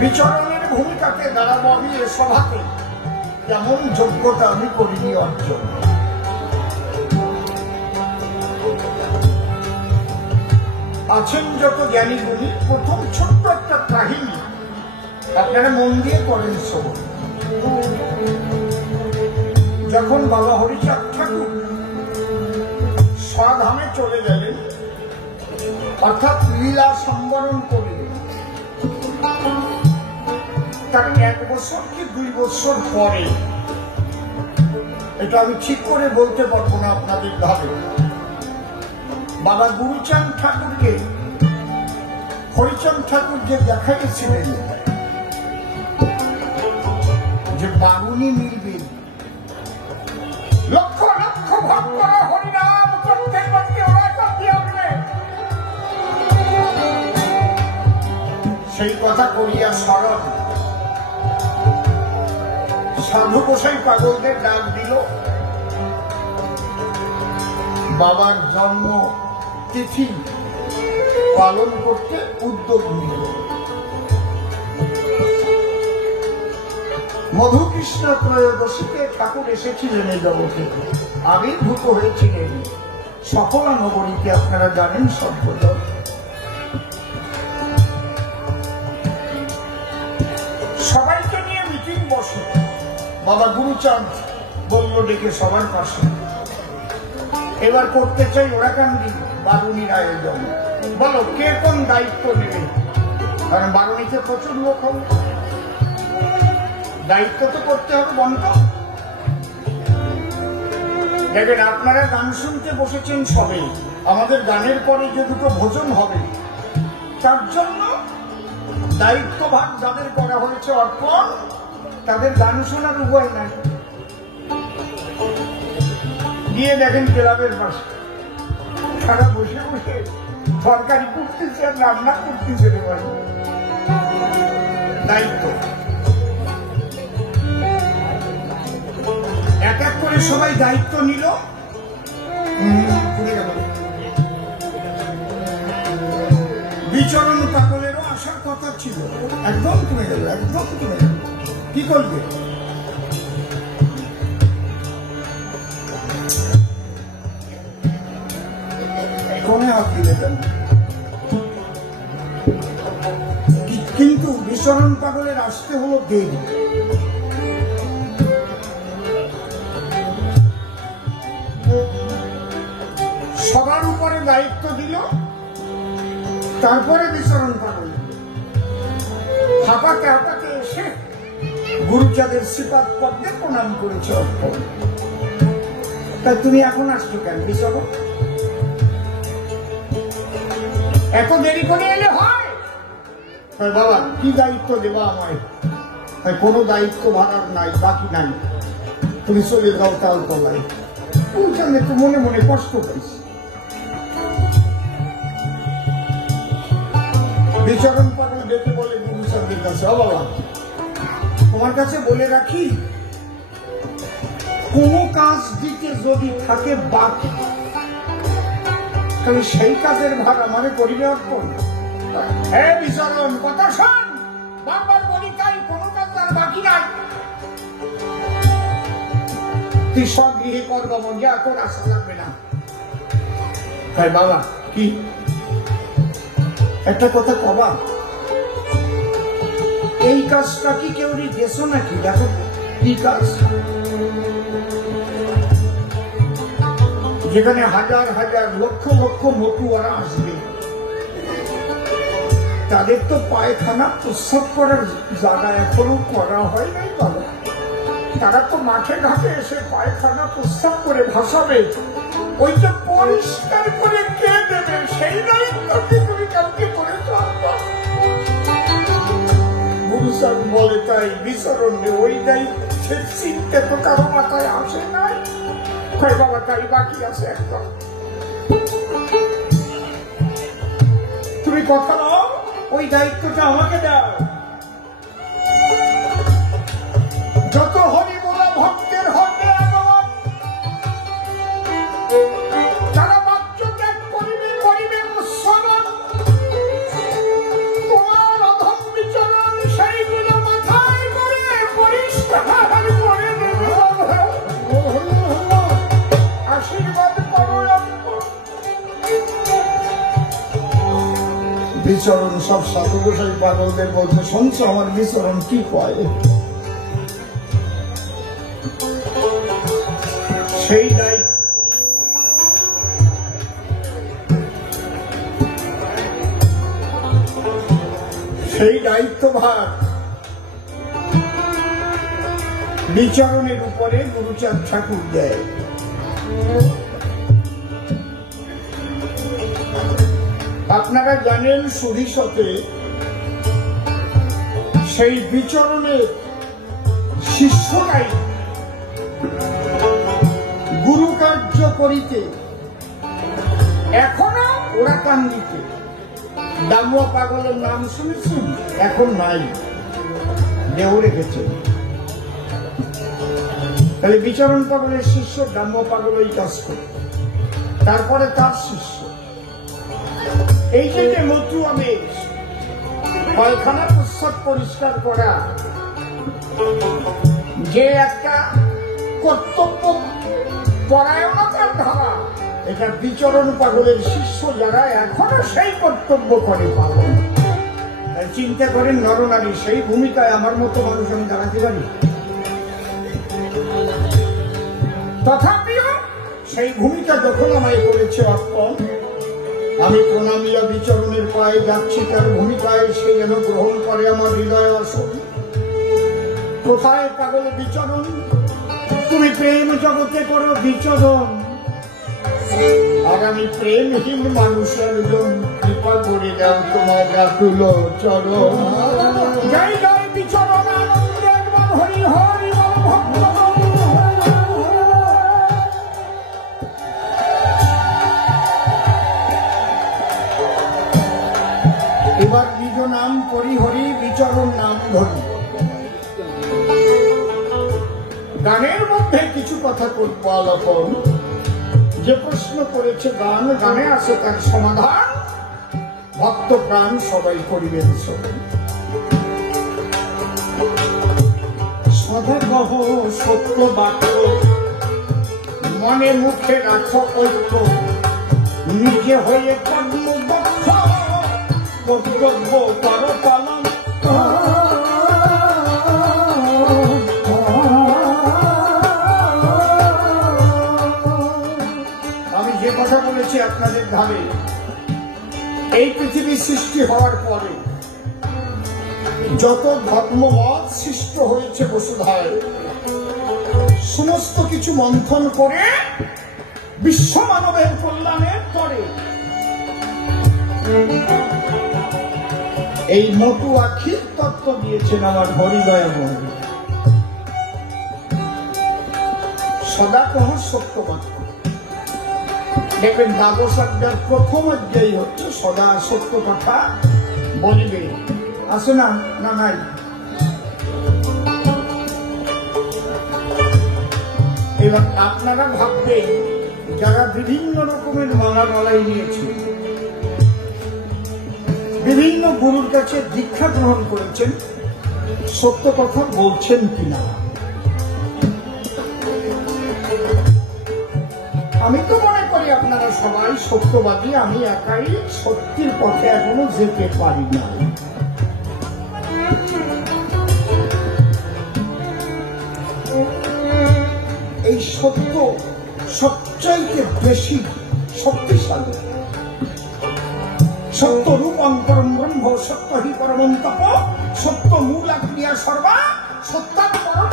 বিচরণের ভূমিকাতে দাঁড়াবো আমি এ সভাতে, তেমন যোগ্যতা আমি করিনি অর্জন। আছেন যত জ্ঞানী গুণী, প্রথম ছোট্ট একটা কাহিনী আপনারা মন দিয়ে করেন শ্রবণ। যখন বাবা হরিচাঁদ ঠাকুর স্বধামে চলে গেলেন, অর্থাৎ লীলা সম্বরণ করলেন, তার 1 বছর কি 2 বছর পরে, এটা আমি ঠিক করে বলতে পারবো না আপনাদের ভাবে, বাবা গুরুচাঁদ ঠাকুরকে হরিচাঁদ ঠাকুর যে দেখাইছিলেন যে বারুণী মিলবে, লক্ষ লক্ষ ভক্ত হরিনাম করতে করতে ওরা কাঁপিয়ে উঠবে, সেই কথা করিয়া স্মরণ সাধু গোসাই পাগলদের ডাক দিল, বাবার জন্ম তিথি পালন করতে উদ্যোগ নিল। মধুকৃষ্ণ ত্রয়োদশীতে ঠাকুর এসেছিলেন এই জগতে, আবির্ভূত হয়েছিলেন সকলা নগরীতে, আপনারা জানেন সর্বদা। সবাইকে নিয়ে মিটিং বসে, বাবা গুরুচাঁদ বলল ডেকে সবার পাশে, এবার করতে চাই ওরাকান্দি বারুণীর আয়োজন, বলো কে কোন দায়িত্ব নেবে, কারণ বারুণীতে প্রচুর লোক হবে, দায়িত্ব তো করতে হবে বন্টন। দেখেন আপনারা গান শুনতে বসেছেন সবে, আমাদের গানের পরে যে দুটো ভোজন হবে তার জন্য দায়িত্ব ভাগ যাদের করা হয়েছে অর্পণ, তাদের গান শোনার উপায় নাই। গিয়ে দেখেন ক্লাবের পাশে তারা বসে বসে তরকারি করতেছে আর রান্না করতেছে, দায়িত্ব এক এক করে সবাই দায়িত্ব নিল, বিচরণ পাগলেরও আসার কথা ছিল, একদম কমে গেল, একদম কমে গেল। কি করবে? কোনে হাত দিলে কেন? কিন্তু বিচরণ পাগলের আসতে হলো দেরি। সবার উপরে দায়িত্ব দিল, তারপরে বিচরণ পাগল হাঁপাতে হাঁপাতে এসে গুরুচাঁদের শ্রীপাদ পদ্মে প্রণাম করেছে অর্পণ। তা তুমি এখন আসছো কেন বিচরণ? এত দেরি করে এলে হয়? বাবা কি দায়িত্ব দেবা আমায়? কোনো দায়িত্ব ভাড়ার নাই, বাকি নাই, তুমি চলে যাও তাল তলায়। বুঝছেন একটু মনে মনে কষ্ট পাইছি। বিচরণ পাগল ডেকে বলে গুরুচাঁদের কাছে, ও বাবা তোমার কাছে বলে রাখি, কোন কাজ দিতে যদি থাকে বাকি, তাহলে সেই কাজের ভার আমাদের পরিবর্তন। হ্যাঁ বিচরণ কথা শোন, বারবার বলি তাই, কোন কাজ আর বাকি নাই। তুই স্বগৃহে করবা মনে এখন আসা লাগবে না। তাই বাবা কি একটা কথা কবা, এই কাজটা কি কেউ দেশ নাকি? দেখো কি কাজ, যেখানে হাজার হাজার লক্ষ লক্ষ মতুয়ারা আসবে, তাদের তো পায়খানা প্রস্রাব করার জায়গা এখনো করা হয় নাই বাবা। তারা তো মাঠে ঘাটে এসে পায়খানা প্রস্রাব করে ভাসাবে, ওইটা পরিষ্কার করে কে দেবে? সেই দায়িত্ব কি তুমি কাউকে করেছো? গুরুচাঁদ বলে তাই বিচরণ ওই দায়িত্বের চিন্তা তো কারো মাথায় আসে নাই। তাই বাবা তাই বাকি আছে একদম। তুমি কথা নাও, ওই দায়িত্বটা আমাকে দাও। যত হরিবোলা ভক্তের হবে আগমন, তারা মাত্র ত্যাগ করিবে করিবে মুসলমান। তোমার অধম বিচরণ সেইগুলো মাথায় করে পরিষ্কার করে দেবে। আশীর্বাদ করো। বিচরণ সব সাধু গোসাই পাগলদের বলছে, শুনছো আমার বিচরণ কি কয়? সেই দায়িত্বভার বিচরণের উপরে গুরুচাঁদ ঠাকুর দেয়। আপনারা জানেন সুধিশতে সেই বিচরণের শিষ্যরাই গুরু কার্য করিতে এখনো ওরাকান্দিতে। দামুয়া পাগলের নাম শুনেছেন? এখন নাই, দেহ রেখেছে। তাহলে বিচরণ পাগলের শিষ্য দামুয়া পাগল এই কাজ করে, তারপরে তার শিষ্য এই যে মতুয়া মেয়ে পায়খানা প্রস্রাব পরিষ্কার করা, যে একটা কর্তব্য পরায়ণতার ধারা, এটা বিচরণ পাগলের শিষ্য যারা এখনো সেই কর্তব্য করে পাগল। চিন্তা করেন নরনারী, সেই ভূমিকায় আমার মতো মানুষ আমি দাঁড়াতে পারি? তথাপিও সেই ভূমিকা যখন আমায় করেছে অর্পণ, আমি প্রণামিয়া বিচরণের পায়ে যাচ্ছি তার ভূমিকায়, সে যেন গ্রহণ করে আমার হৃদয় আসন। কোথায় পাগল বিচরণ? তুমি প্রেম জগতে করো বিচরণ, আর আমি প্রেমহীন মানুষের জন্য কৃপা করে দাও তোমার ব্যাকুল চরণ। জয় জয় বিচরণ আনন্দে একবার হরি হরি ভক্ত। এবার নিজ নাম করি হরি, বিচরণ নাম ধরি। গানের মধ্যে কিছু কথা করব আলাপন। যে প্রশ্ন করেছে গান, গানে আছে তার সমাধান, ভক্ত প্রাণ সবাই করিবেন। সদাগহ সত্য বাক্য, মনে মুখে রাখো ঐক্য, নিজে হয়ে কর্মদক্ষ, কর্তব্য করো পালন। আমি যে কথা বলেছি আপনাদের ধারে, এই পৃথিবী সৃষ্টি হওয়ার পরে যত ধর্মমত সৃষ্ট হয়েছে বসুধায়, সমস্ত কিছু মন্থন করে বিশ্ব মানবের কল্যাণের পরে এই মোটু আখির তত্ত্ব দিয়েছেন আমার হরিদয় মন্দির। সদা কহ সত্য কথা। দেখবেন দ্বাদশ অধ্যায়ের প্রথম অধ্যায় হচ্ছে সদা সত্য কথা বলিবে। আছে না? না নাই? এবার আপনারা ভাববেন যারা বিভিন্ন রকমের মালাই নিয়েছে, বিভিন্ন গুরুর কাছে দীক্ষা গ্রহণ করেছেন, সত্য কথা বলছেন কিনা। আমি তো মনে করি আপনারা সবাই সত্যবাদী, আমি একাই সত্যির পথে এখনো যেতে পারি না। এই সত্য সবচাইতে বেশি শক্তিশালী। সত্য রূপান্তরম ব্রহ্ম, সত্য হি পরমং তপ, সত্য মূলা ক্রিয়া সর্বা, সত্যাৎ পরম।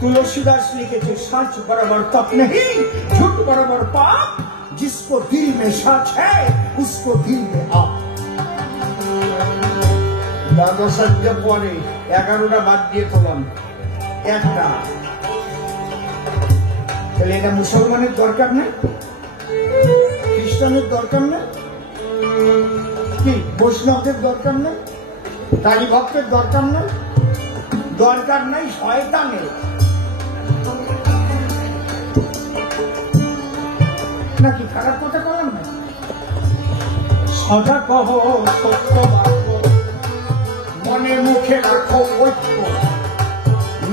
तुलसीदास लिखेছে सच बराबर तप नहीं, झूठ बराबर पाप, जिसको दिल में सच है उसको दिल में आप। দ্বাদশ অধ্যায় পরে 11টা বাদ দিয়ে তোলাম একটা। তাহলে এটা মুসলমানের দরকার নেই, খ্রিস্টানের দরকার নেই, কি বৈষ্ণবদের দরকার নেই, কালী ভক্তের দরকার নেই, দরকার নেই শয়তানের। নাকি খারাপ কথা বলেন না? সদা কহ সত্য বাক্য, মনে মুখে রাখো ঐক্য,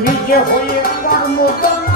নিজে হয়ে কর্মদক্ষ,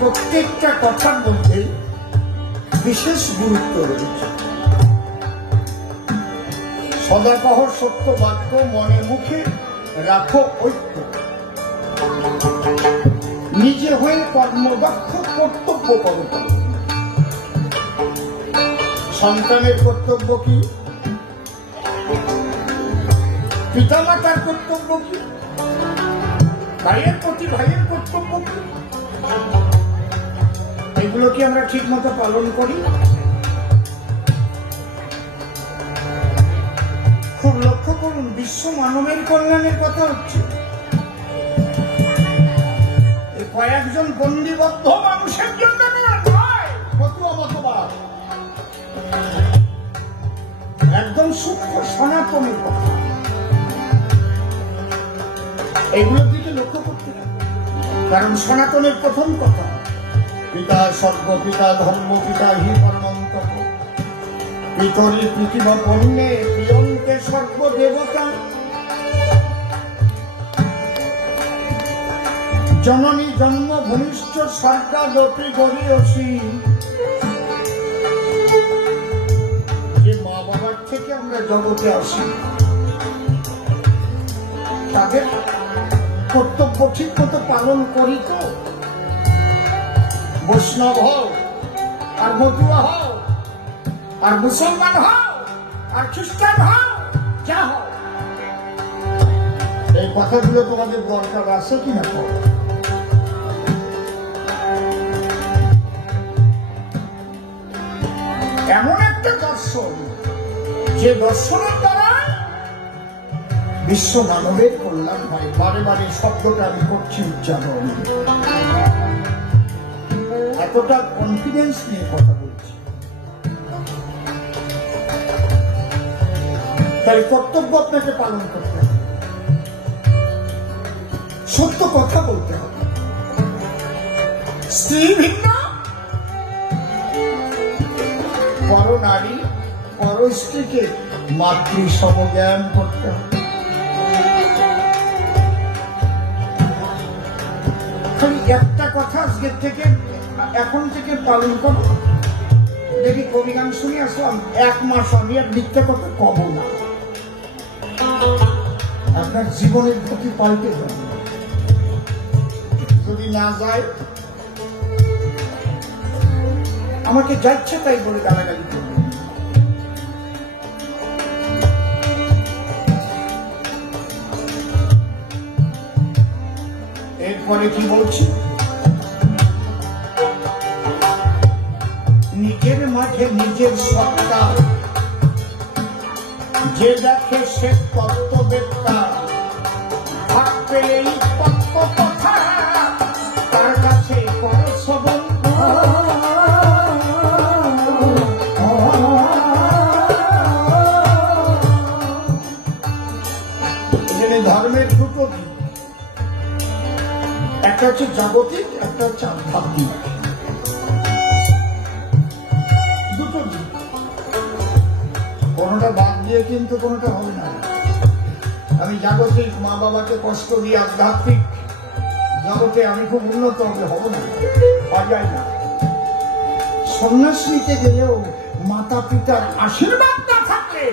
প্রত্যেকটা কথার মধ্যে বিশেষ গুরুত্ব রয়েছে। সদা কহ সত্য বাক্য, মনে মুখে রাখো ঐক্য, নিজে হয়ে কর্মদক্ষ, কর্তব্য করো। সন্তানের কর্তব্য কি? পিতামাতার কর্তব্য কি? ভাইয়ের প্রতি ভাইয়ের কর্তব্য কি? এগুলো কি আমরা ঠিক মতো পালন করি? খুব লক্ষ্য করুন, বিশ্ব মানবের কল্যাণের কথা হচ্ছে। কয়েকজন বন্দিবদ্ধ মানুষের জন্য নয়, ফতুয়া মতবাদ, একদম সূক্ষ্ম সনাতনের কথা। এগুলোর দিকে লক্ষ্য করতে হবে, কারণ সনাতনের প্রথম কথা পিতা সর্বপিতা ধর্ম পিতা হি পরমন্তক, পিতরি পৃথিবী পণ্যে প্রিয়ন্তে সর্বদেবতা, জননী জন্মভূমিষ্ঠ স্বর্গাদপি গরিয়সী। যে মা বাবার থেকে আমরা জগতে আসি, তাদের কর্তব্য ঠিক মতো পালন করি তো? বৈষ্ণব হও আর মতুয়া হও আর মুসলমান হও আর খ্রিস্টান হও, যা হও, এই কথাগুলো তোমাদের দরকার আছে কিনা? এমন একটা দর্শন, যে দর্শনের দ্বারা বিশ্ব মানবের কল্যাণ হয়। বারে বারে শব্দটা আমি করছি উচ্চারণ, এতটা কনফিডেন্স নিয়ে কথা বলছি। তাই কর্তব্য আপনাকে পালন করতে হবে, সত্য কথা বলতে হবে। স্ত্রী ভিন্ন, পর নারী পর স্ত্রীকে মাতৃ সমজ্ঞান করতে হবে। খালি একটা কথা আজকের থেকে, এখন থেকে পালন করো। দেখি কবি গান শুনে আসলাম, 1 মাস আমি আর মিথ্যা কথা কব না, আপনার জীবনের গতি পাল্টে যাবে। যদি না যায়, আমাকে যাচ্ছে তাই বলে গালাগালি করবে। এরপরে কি বলছি, নিজের মাঝে নিজের সত্তা যে দেখে সে তত্ত্ববেত্তা। ভাগ পেলেই তত্ত্ব কথা তার কাছে পরশ বন্ধু। ধর্মের দুটো দিক, একটা হচ্ছে জাগতিক, একটা হচ্ছে আধ্যাত্মিক, দুটো দিক। কোনোটা বাদ দিয়ে কিন্তু কোনোটা হবে না। আমি জাগতিক মা বাবাকে কষ্ট দিয়ে আধ্যাত্মিক জগতে আমি খুব উন্নত হব না, পাওয়া যায় না। সন্ন্যাস নিতে গেলেও মাতা পিতার আশীর্বাদ না থাকলে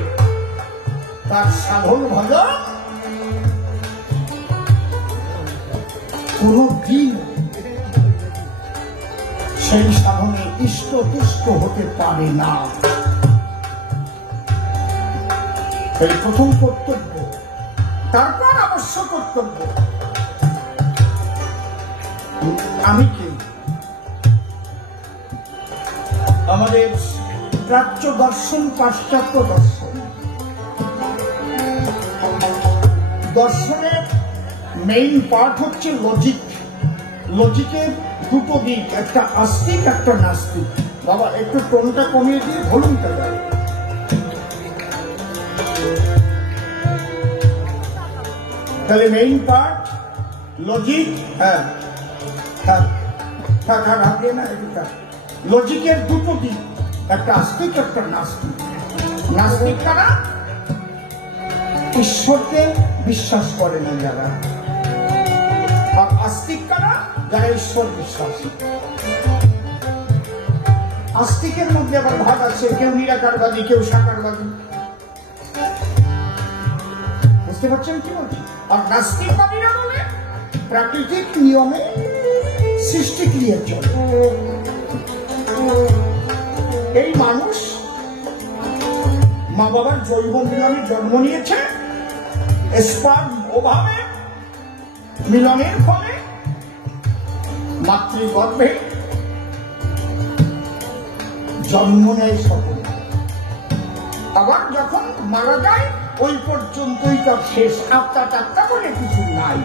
তার সাধন ভজন কোন দিন সেই সাধনে ইষ্ট তুষ্ট হতে পারে না। এই প্রথম কর্তব্য, তারপর আবশ্যক কর্তব্য। আমি কি আমাদের প্রাচ্য দর্শন, পাশ্চাত্য দর্শন, দর্শনের মেইন পার্ট হচ্ছে লজিক। লজিকের দুটো দিক, একটা আস্তিক একটা নাস্তিক। বাবা একটু টোনটা কমিয়ে দিয়ে ভলিউমটা দেয়। তাহলে মেইন পার্ট লজিক, হ্যাঁ থাকবে না এটা। লজিকের দুটো দিক, একটা আস্তিক একটা নাস্তিক। নাস্তিক কারা? ঈশ্বরকে বিশ্বাস করে না যারা। আর আস্তিক কারা? যারা ঈশ্বর বিশ্বাস। আস্তিকের মধ্যে আবার ভাগ আছে, কেউ নিরাকারবাদী, কেউ সাকারবাদী। বুঝতে পারছেন কি বলছি? আর নাস্তিকবাদীরা বলে প্রাকৃতিক নিয়মে সৃষ্টিক্রিয়া চলে। এই মানুষ মা বাবার জৈব মিলনে জন্ম নিয়েছে, স্পার্ম অভাবে মিলনের ফলে মাতৃগর্ভে জন্ম নেয় সকল। আবার যখন মারা যায় ওই পর্যন্তই তার শেষ, আত্মা টাত্মা বলে কিছু নাই।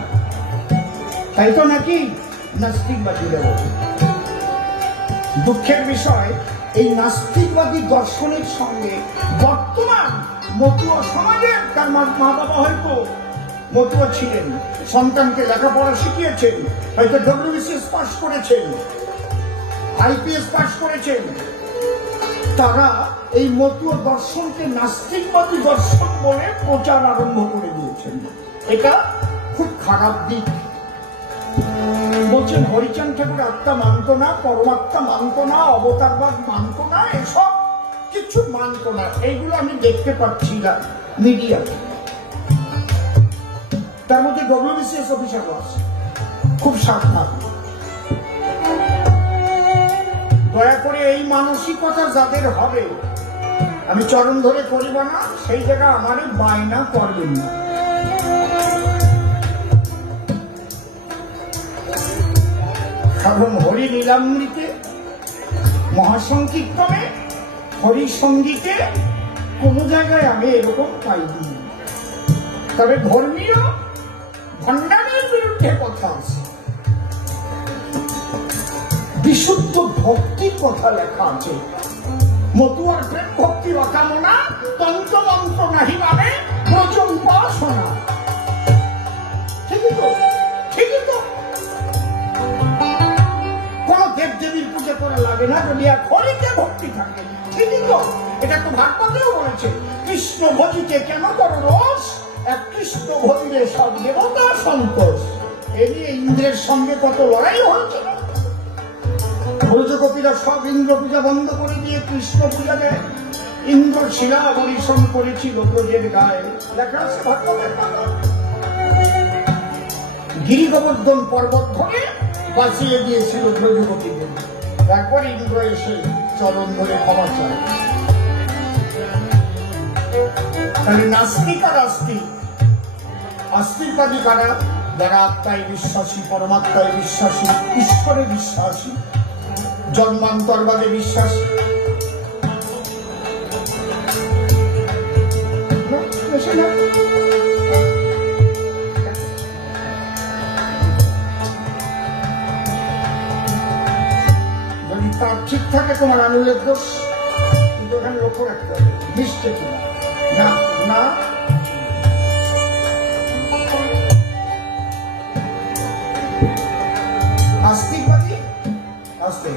তাই তো নাকি নাস্তিকবাদীরা বলে। দুঃখের বিষয়, এই নাস্তিকবাদী দর্শনের সঙ্গে বর্তমান মতুয়া সমাজের, তার মা বাবা হয়তো মতুয়া ছিলেন, সন্তানকে লেখাপড়া শিখিয়েছেন, হয়তো ডব্লিউবিসিএস পাস করেছেন, আইপিএস পাস করেছেন, তারা এই মতুয়া দর্শনকে নাস্তিকবাদী দর্শন বলে প্রচার আরম্ভ করে দিয়েছেন। এটা খুব খারাপ দিক। বলছেন হরিচাঁদ ঠাকুর আত্মা মানত না, পরমাত্মা মানত না, অবতারবাদ মানত না, এসব কিছু মানত না। এইগুলো আমি দেখতে পাচ্ছি না মিডিয়াতে। তার মধ্যে ডব্লিউবিসিএস অফিসারও আছে, খুব সাবধান। দয়া করে এই মানসিকতা যাদের হবে, আমি চরণ ধরে করিব না, সেই জায়গা আমারে বায়না করবেন না। কারণ হরি লীলামৃতে, মহাসংকীর্তনে, হরি সঙ্গীতে কোন জায়গায় আমি এরকম পাইনি। তবে ধর্মীয় ভণ্ডারের বিরুদ্ধে কথা আছে, বিশুদ্ধ ভক্তির কথা লেখা আছে। মতুয়ার প্রেম ভক্তি অকামনা, তন্ত্র মন্ত্র নাহি ভাবে প্রচুর উপাসনা। ঠিকই তো, ঠিকই তো। কোন দেব দেবীর পুজো করা লাগে না যদি এক হরিতে ভক্তি থাকে। ঠিকই তো, এটা তো ভাগবতেও বলেছে, কৃষ্ণ ভজিতে কেন করো রোষ, এক কৃষ্ণ ভজিলে সব দেবতা সন্তোষ। এ নিয়ে ইন্দ্রের সঙ্গে কত লড়াই হয়েছিল। ব্রজগোপীরা সব ইন্দ্র পূজা বন্ধ করে দিয়ে কৃষ্ণ পূজা দেয়। ইন্দ্র শিলা বরিশন করেছিল ব্রজের গায়ে, লেখা আছে ভাগবতের কথা। গিরি গোবর্ধন পর্বত ধরে বাঁচিয়ে দিয়েছিল ব্রজগোপীদের। একবার ইন্দ্র এসে চরণ ধরে ক্ষমা চায়। তাহলে নাস্তিক আর আস্তিক, আস্তিকবাদী কারা? যারা আত্মায় বিশ্বাসী, পরমাত্মায় বিশ্বাসী, ঈশ্বরে বিশ্বাসী, জন্মান্তরবাদে বিশ্বাসী। যদি তার ঠিক থাকে তোমার আঙুলের দোষ, কিন্তু ওখানে লক্ষ্য রাখতে হবে মিশছে কিনা। না না, আস্তিকবাদী আস্তে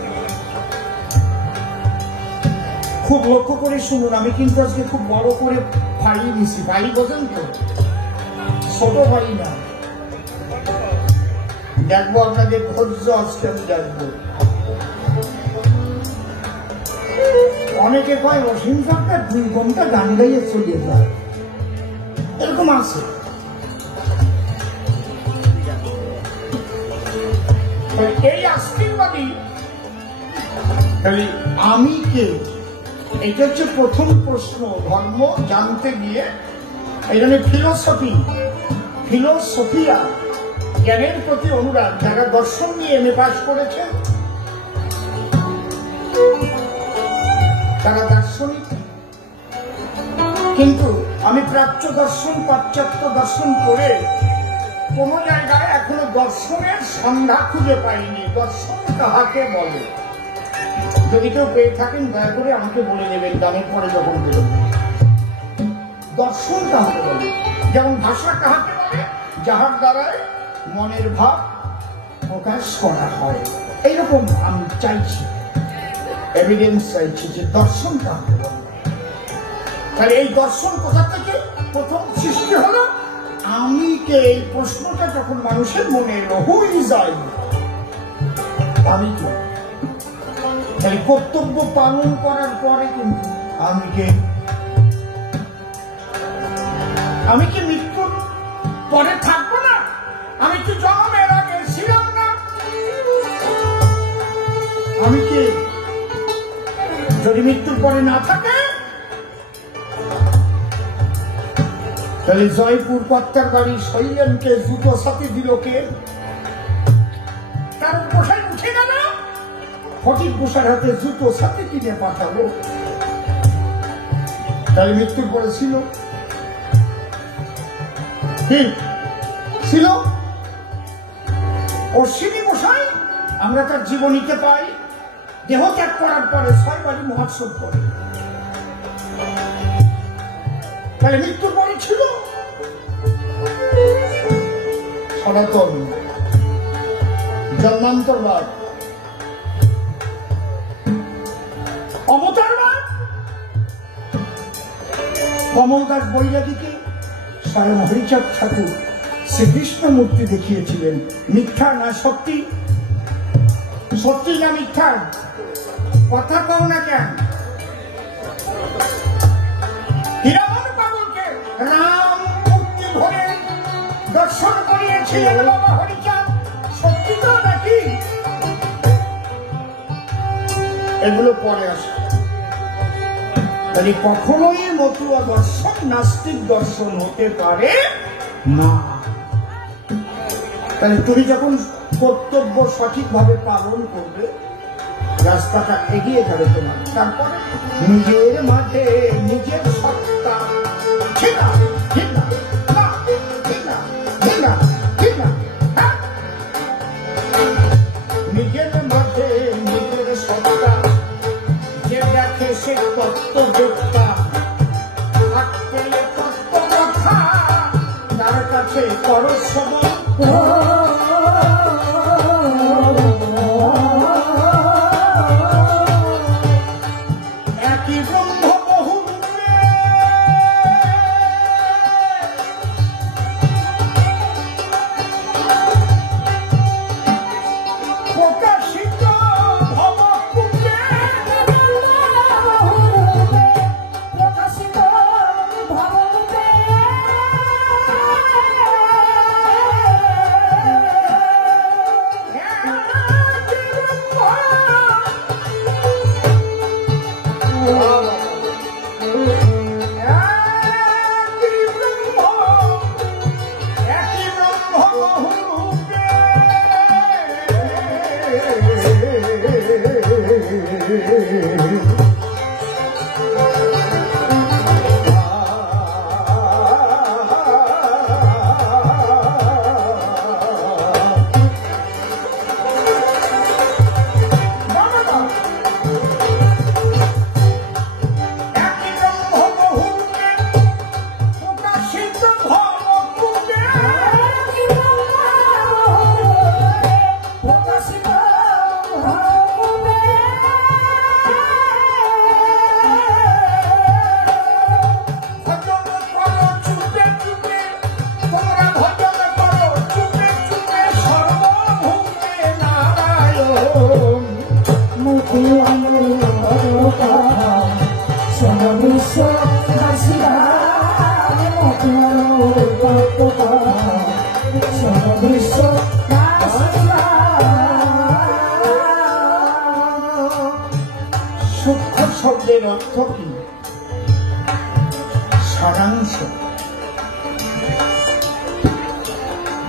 খুব লক্ষ্য করে শুনুন। আমি কিন্তু আজকে খুব বড় করে ভাই নিছি, ভাই বোঝেন তো, ছোট ভাই না। দেখবো আপনাদের ধৈর্য আজকে আমি দেখবো। অনেকে কয় অসীম সরকার 2 ঘন্টা গান গাইয়ে চলিয়ে যায়, এরকম আছে। এই আস্তিকবাদী আমি কে, এটা হচ্ছে প্রথম প্রশ্ন। ধর্ম জানতে গিয়ে এই জন্য ফিলোসফিয়া জ্ঞানের প্রতি অনুরাগ। যারা দর্শন নিয়ে এমএ পাস করেছেন তারা দার্শনিক। কিন্তু আমি প্রাচ্য দর্শন, পাশ্চাত্য দর্শন পড়ে কোন জায়গায় এখনো দর্শনের সংজ্ঞা খুঁজে পাইনি। দর্শন কাহাকে বলে? যদি কেউ পেয়ে থাকেন দয়া করে আমাকে বলে দেবেন গানের পরে যখন বেরোবে। দর্শন কাহাকে বলে? যেমন ভাষা কাহাকে বলে? যাহার দ্বারায় মনের ভাব প্রকাশ করা হয়। এইরকম আমি চাইছি, এভিডেন্স চাইছি যে দর্শন কাহাকে বলে। তাহলে এই দর্শন কোথা থেকে প্রথম সৃষ্টি হলো? আমি কে, এই প্রশ্নটা যখন মানুষের মনে এলো, হু ইজ আই, আমি কে। তাই কর্তব্য পালন করার পরে কিন্তু আমি কে, আমি কি মৃত্যুর পরে থাকবো না? আমি কি জন্মের আগে ছিলাম না? আমি কি যদি মৃত্যুর পরে না থাকে, তাহলে জয়পুর কর্তার বাড়ি শৈলেনকে জুতো সাথে দিল কে? তার পোশাক উঠে গেল, ফটিক পোশার হাতে জুতো সাথে কিনে পাঠালো। তাহলে মৃত্যুর পরে ছিল কি ছিল? অশ্বিনী মশাই আমরা তার জীবনীতে পাই, দেহ ত্যাগ করার পরে 6 বাড়ি মহোৎসব করে। তাহলে মৃত্যুর পরে ছিল সনাতন জন্মান্তরবাদ, অবতারবাদ। কমলদাস বৈরাগীকে স্বয়ং হরিচাঁদ ঠাকুর শ্রীকৃষ্ণ মূর্তি দেখিয়েছিলেন। মিথ্যা না সত্যি সত্যি না মিথ্যা? কথা কও না কেন? হীরামন পাগলকে রাম মুক্তি ভরে দর্শন করিয়েছিলেন বাবা হরিচাঁদ, সত্যি তো নাকি? এগুলো পরে আসে। তাহলে কখনোই মতুয়া দর্শন নাস্তিক দর্শন হতে পারে না। তাহলে তুমি যখন কর্তব্য সঠিকভাবে পালন করবে, রাস্তাটা এগিয়ে যাবে তোমার। তারপরে নিজের মাঝে নিজের সত্তা ঘৃণা ঘৃণা না ঘৃণা ঘৃণা ঘৃণা, নিজের মাঝে নিজের সত্তা যে দেখে সে কর্তব্যতা, পেলে তত্ত্ব কথা তার কাছে পরশব। একই ব্রহ্ম বহু প্রকাশিত ভবকুণ্ডে, প্রকাশিত ভবকুণ্ডে সূক্ষ্ম শব্দের অর্থ কি? সারাংশ।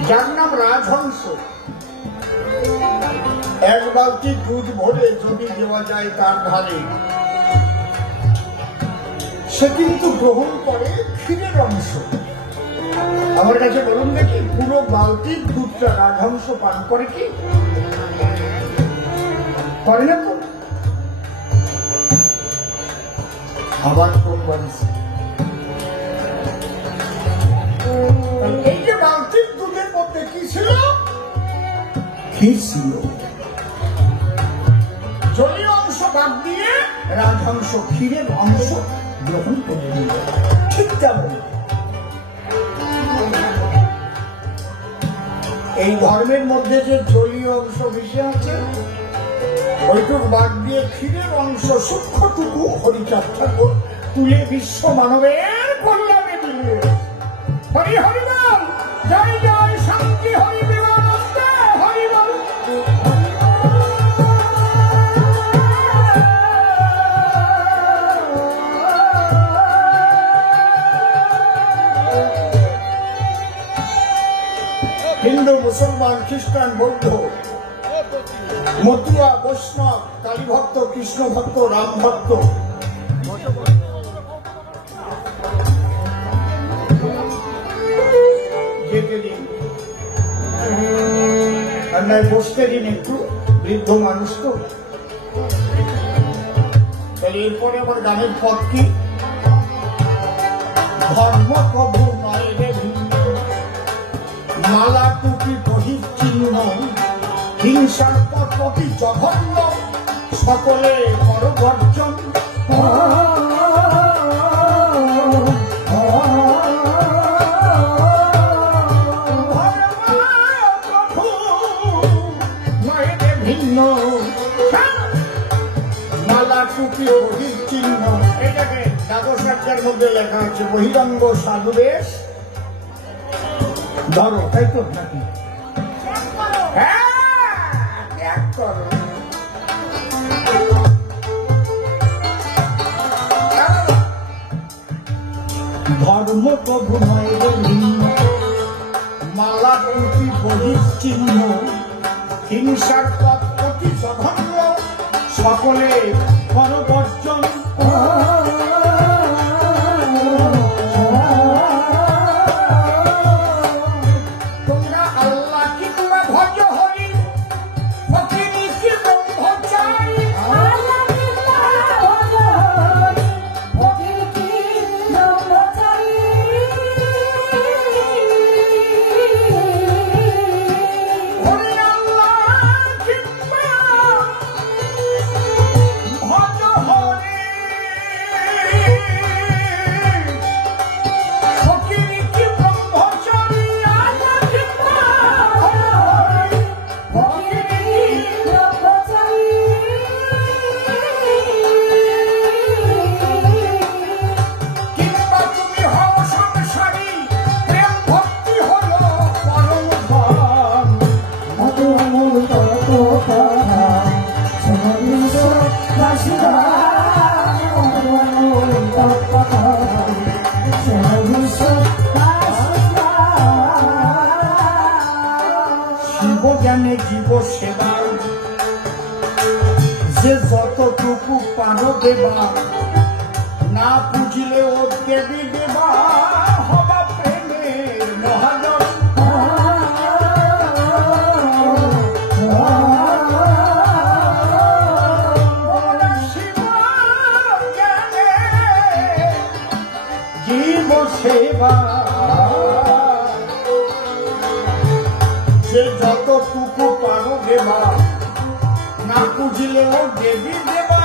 যার নাম রাজহংস, এক বালতি দুধ ভরে যদি দেওয়া যায় তার ধারে, সে কিন্তু গ্রহণ করে ক্ষীরের অংশ। আমার কাছে বলুন দেখি, পুরো বালতির দুধটা রাজহংস পান করে কি? করে না তো। আবার এই যে বালতির দুধের মধ্যে কি ছিল? ক্ষীর ছিল। জলীয় অংশ বাদ দিয়ে রাজহংস ক্ষীরের অংশ গ্রহণ করে নিল। ঠিক তেমন এই ধর্মের মধ্যে যে জলীয় অংশ মিশে আছে, ওইটুকু বাদ দিয়ে ক্ষীরের অংশ সূক্ষ্মটুকু হরিচাঁদ ঠাকুর তুলে বিশ্ব মানবের কল্যাণে দিলে। হরি হরি বল, জয় জয় শান্তি হরি বিমানন্দে হরি বল। হিন্দু, মুসলমান, খ্রিস্টান, বৌদ্ধ, মতুয়া, বৈষ্ণব, কালী ভক্ত, কৃষ্ণ ভক্ত, রাম ভক্ত, বসতে দিন একটু, বৃদ্ধ মানুষ তো। তাহলে এরপরে আবার গানের পথ কি? ধর্ম প্রভু মায়ের মালা টুপি বহির্চিহ্ন, হিংসার পথটি জঘন্য, সকলে পরবর্জন। মালা টুপি বহির চিহ্ন, এটাকে দ্বাদশাধ্যায়ের মধ্যে লেখা আছে বহিরঙ্গ সাধুবেশ ধরো, তাই তো নাকি? হ্যাঁ, ত্যাগ করো। ধর্ম প্রভু নয় ভিন্ন, মালা টুপি বহির চিহ্ন, হিংসার পথ অতি জঘন্য, সকলে করবর্জন। তোমরা আল্লাহ কিংবা ভজ হরি, ফকিরি কি ব্রহ্মচারী, শিবজ্ঞানে জীব সেবা, যে যতটুকু পারো দেবা, না বুঝলে ও দেবী দেবা, হবা প্রেমের মহাজন। শিবজ্ঞানে জীব সেবা, যে যতটুকু পারো দেবা, না বুঝলেও দেবী দেবা,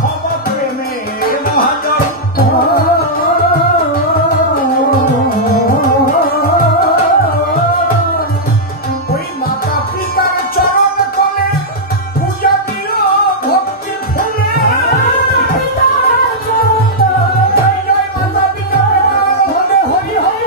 হব প্রেমের মহাজন। ওই মাতা পিতার চরণ তলে পূজা দিও ভক্তি ফুলে, জয় জয় মাতা পিতা হরে হরি হরি।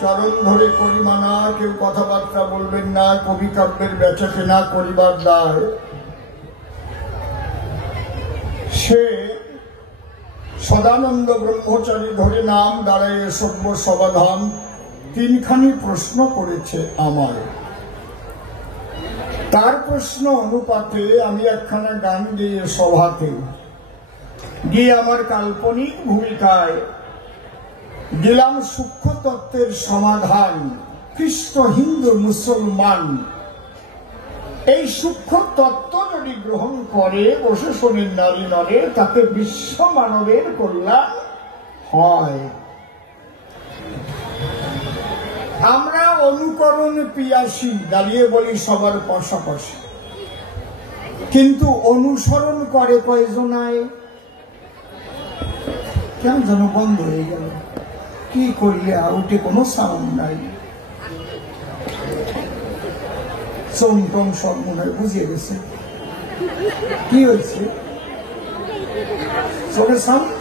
চরণ ধরে করিমানা, কেউ কথাবার্তা বলবেন না, কবি কাব্যের বেচাকেনা করিবার দায়। সে সদানন্দ ব্রহ্মচারী ধরে নাম দাঁড়াইয়ে সভ্য সমাধান তিনখানি প্রশ্ন করেছে আমায়। তার প্রশ্ন অনুপাতে আমি একখানা গান দিয়ে সভাতে গিয়ে আমার কাল্পনিক ভূমিকায় দিলাম সূক্ষ্ম তত্ত্বের সমাধান। খ্রিস্ট, হিন্দু, মুসলমান এই সূক্ষ্ম তত্ত্ব যদি গ্রহণ করে বসে শোনেন নারী নরে, তাতে বিশ্ব মানবের কল্যাণ হয়। আমরা অনুকরণ পিয়াসী, দাঁড়িয়ে বলি সবার পাশাপাশি, কিন্তু অনুসরণ করে কয়জনায়? কেন যেন বন্ধ হয়ে গেল, কি করিয়া উঠে কোনো সাউন্ড নাই। চমটম সব মনে হয় বুঝিয়ে গেছে কি হয়েছে। চোখে সাউন্ড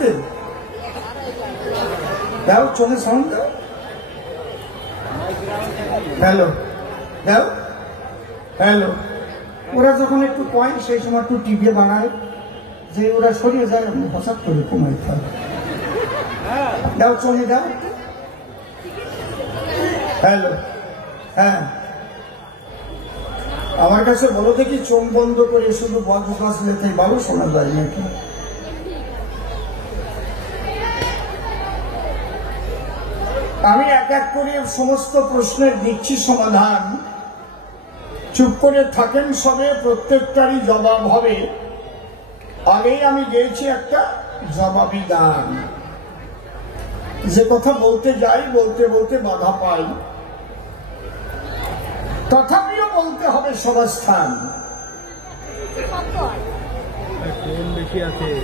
দাও, চোখে সাউন্ড দাও। হ্যালো দাও, হ্যালো ওরা যখন একটু কয় সেই সময় একটু টিভি বানায়, যে ওরা সরিয়ে যায়, আমি হঠাৎ করে কমাই থাকে, দাও চলে দাও। হ্যালো, হ্যাঁ, আমার কাছে বলো দেখি, চোখ বন্ধ করে শুধু বন্ধ কাজলে তাই ভালো শোনা যায় নাকি? আমি এক এক করে সমস্ত প্রশ্নের দিচ্ছি সমাধান, চুপ করে থাকেন সবে, প্রত্যেকটারই জবাব হবে। আগেই আমি দিয়েছি একটা জবাবি গান, যে কথা বলতে যাই বলতে বলতে বাধা পাই, তথাপিও বলতে হবে সবাস্থান।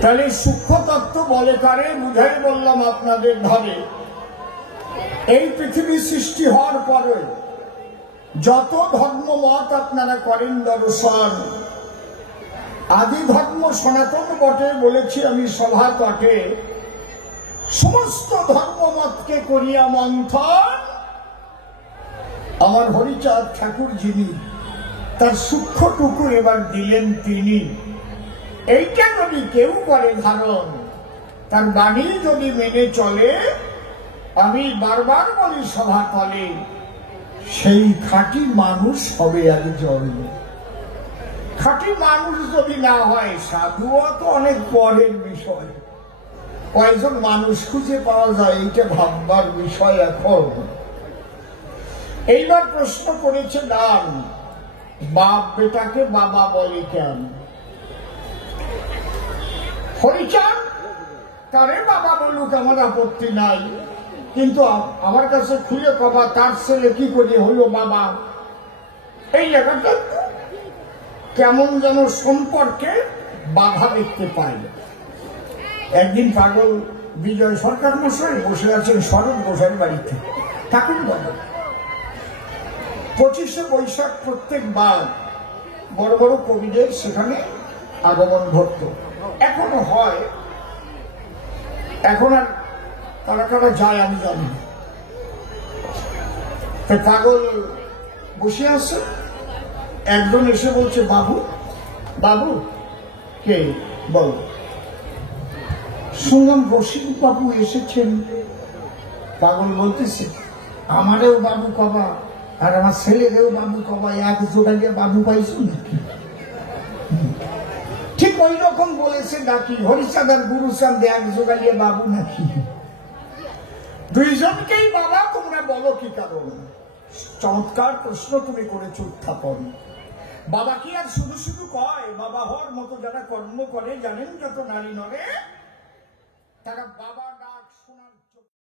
তাহলে সূক্ষ্ম তত্ত্ব বলে কারে, বুঝাই বললাম আপনাদের ধরে। এই পৃথিবী সৃষ্টি হওয়ার পরে যত ধর্মমত আপনারা করেন দর্শন, আদি ধর্ম সনাতন বটে, বলেছি আমি সভা তটে, সমস্ত ধর্মমতকে করিয়া মন্থন আমার হরিচাঁদ ঠাকুর যিনি, তার সূক্ষ্মটুকু এবার দিলেন তিনি। এইটা যদি কেউ করে ধারণ, তার বাণী যদি মেনে চলে, আমি বারবার বলি সভা তলে, সেই খাঁটি মানুষ হবে একজন। খাঁটি মানুষ যদি না হয়, সাধুও তো অনেক পরের বিষয়, কয়েকজন মানুষ খুঁজে পাওয়া যায় এইটা ভাববার বিষয়। এখন এইবার প্রশ্ন করেছে দান, বাপ বেটাকে বাবা বলে কেন? হরিচাঁদ তারে বাবা বলুক, আমার আপত্তি নাই, কিন্তু আমার কাছে খুলে কবা তার ছেলে কি করে হইল বাবা? এই জায়গাটা কেমন যেন সম্পর্কে বাধা দেখতে পাই। একদিন পাগল বিজয় সরকার মশাই বসে আছেন শরৎ গোসাইয়ের বাড়িতে, ঠাকুর বাবা। 25শে বৈশাখ প্রত্যেকবার বড় বড় কবিদের সেখানে আগমন ঘটত, এখনো হয়। এখন আর কারা কারা যায় আমি জানি না। পাগল বসে আছে, একজন এসে বলছে, বাবু বাবু। কে বল? শুনলাম রশিদ বাবু এসেছেন। পাগল বলতেছে, আমারেও বাবু কবা আর আমার ছেলেরেও বাবু কবা, এক জোড়াইয়া বাবু পাইছো নাকি? ঠিক ওই রকম বলেছে নাকি হরিচাঁদ আর গুরুচাঁদ এক জোড়াইয়া বাবু নাকি? দুইজনকেই বাবা, তোমরা বলো কি কারণ? চমৎকার প্রশ্ন তুমি করেছো উত্থাপন। বাবা কি আর শুধু শুধু কয়? বাবা হওয়ার মতো যারা কর্ম করে, জানেন যত নারী নরে, তারা বাবা ডাক শোনার